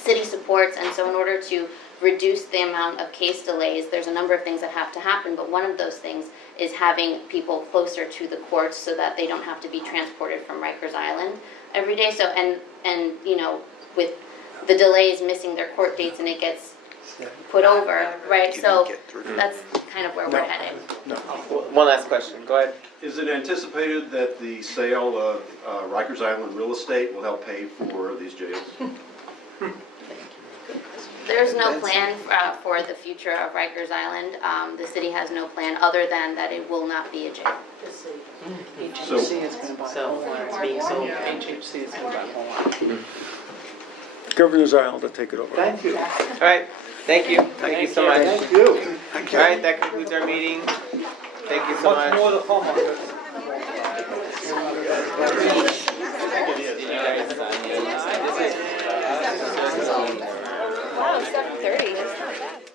city supports, and so in order to reduce the amount of case delays, there's a number of things that have to happen, but one of those things is having people closer to the courts so that they don't have to be transported from Rikers Island every day. So, and you know, with the delays missing their court dates and it gets put over, right? So that's kind of where we're headed. One last question, go ahead. Is it anticipated that the sale of Rikers Island real estate will help pay for these jails? There's no plan for the future of Rikers Island. The city has no plan other than that it will not be a jail. HHC is going to buy Hallmark. It's being sold. HHC is going to buy Hallmark. Governor's Island will take it over. Thank you. All right, thank you. Thank you so much. Thank you. All right, that concludes our meeting. Thank you so much. Much more to come on this. Wow, 7:30, that's not bad.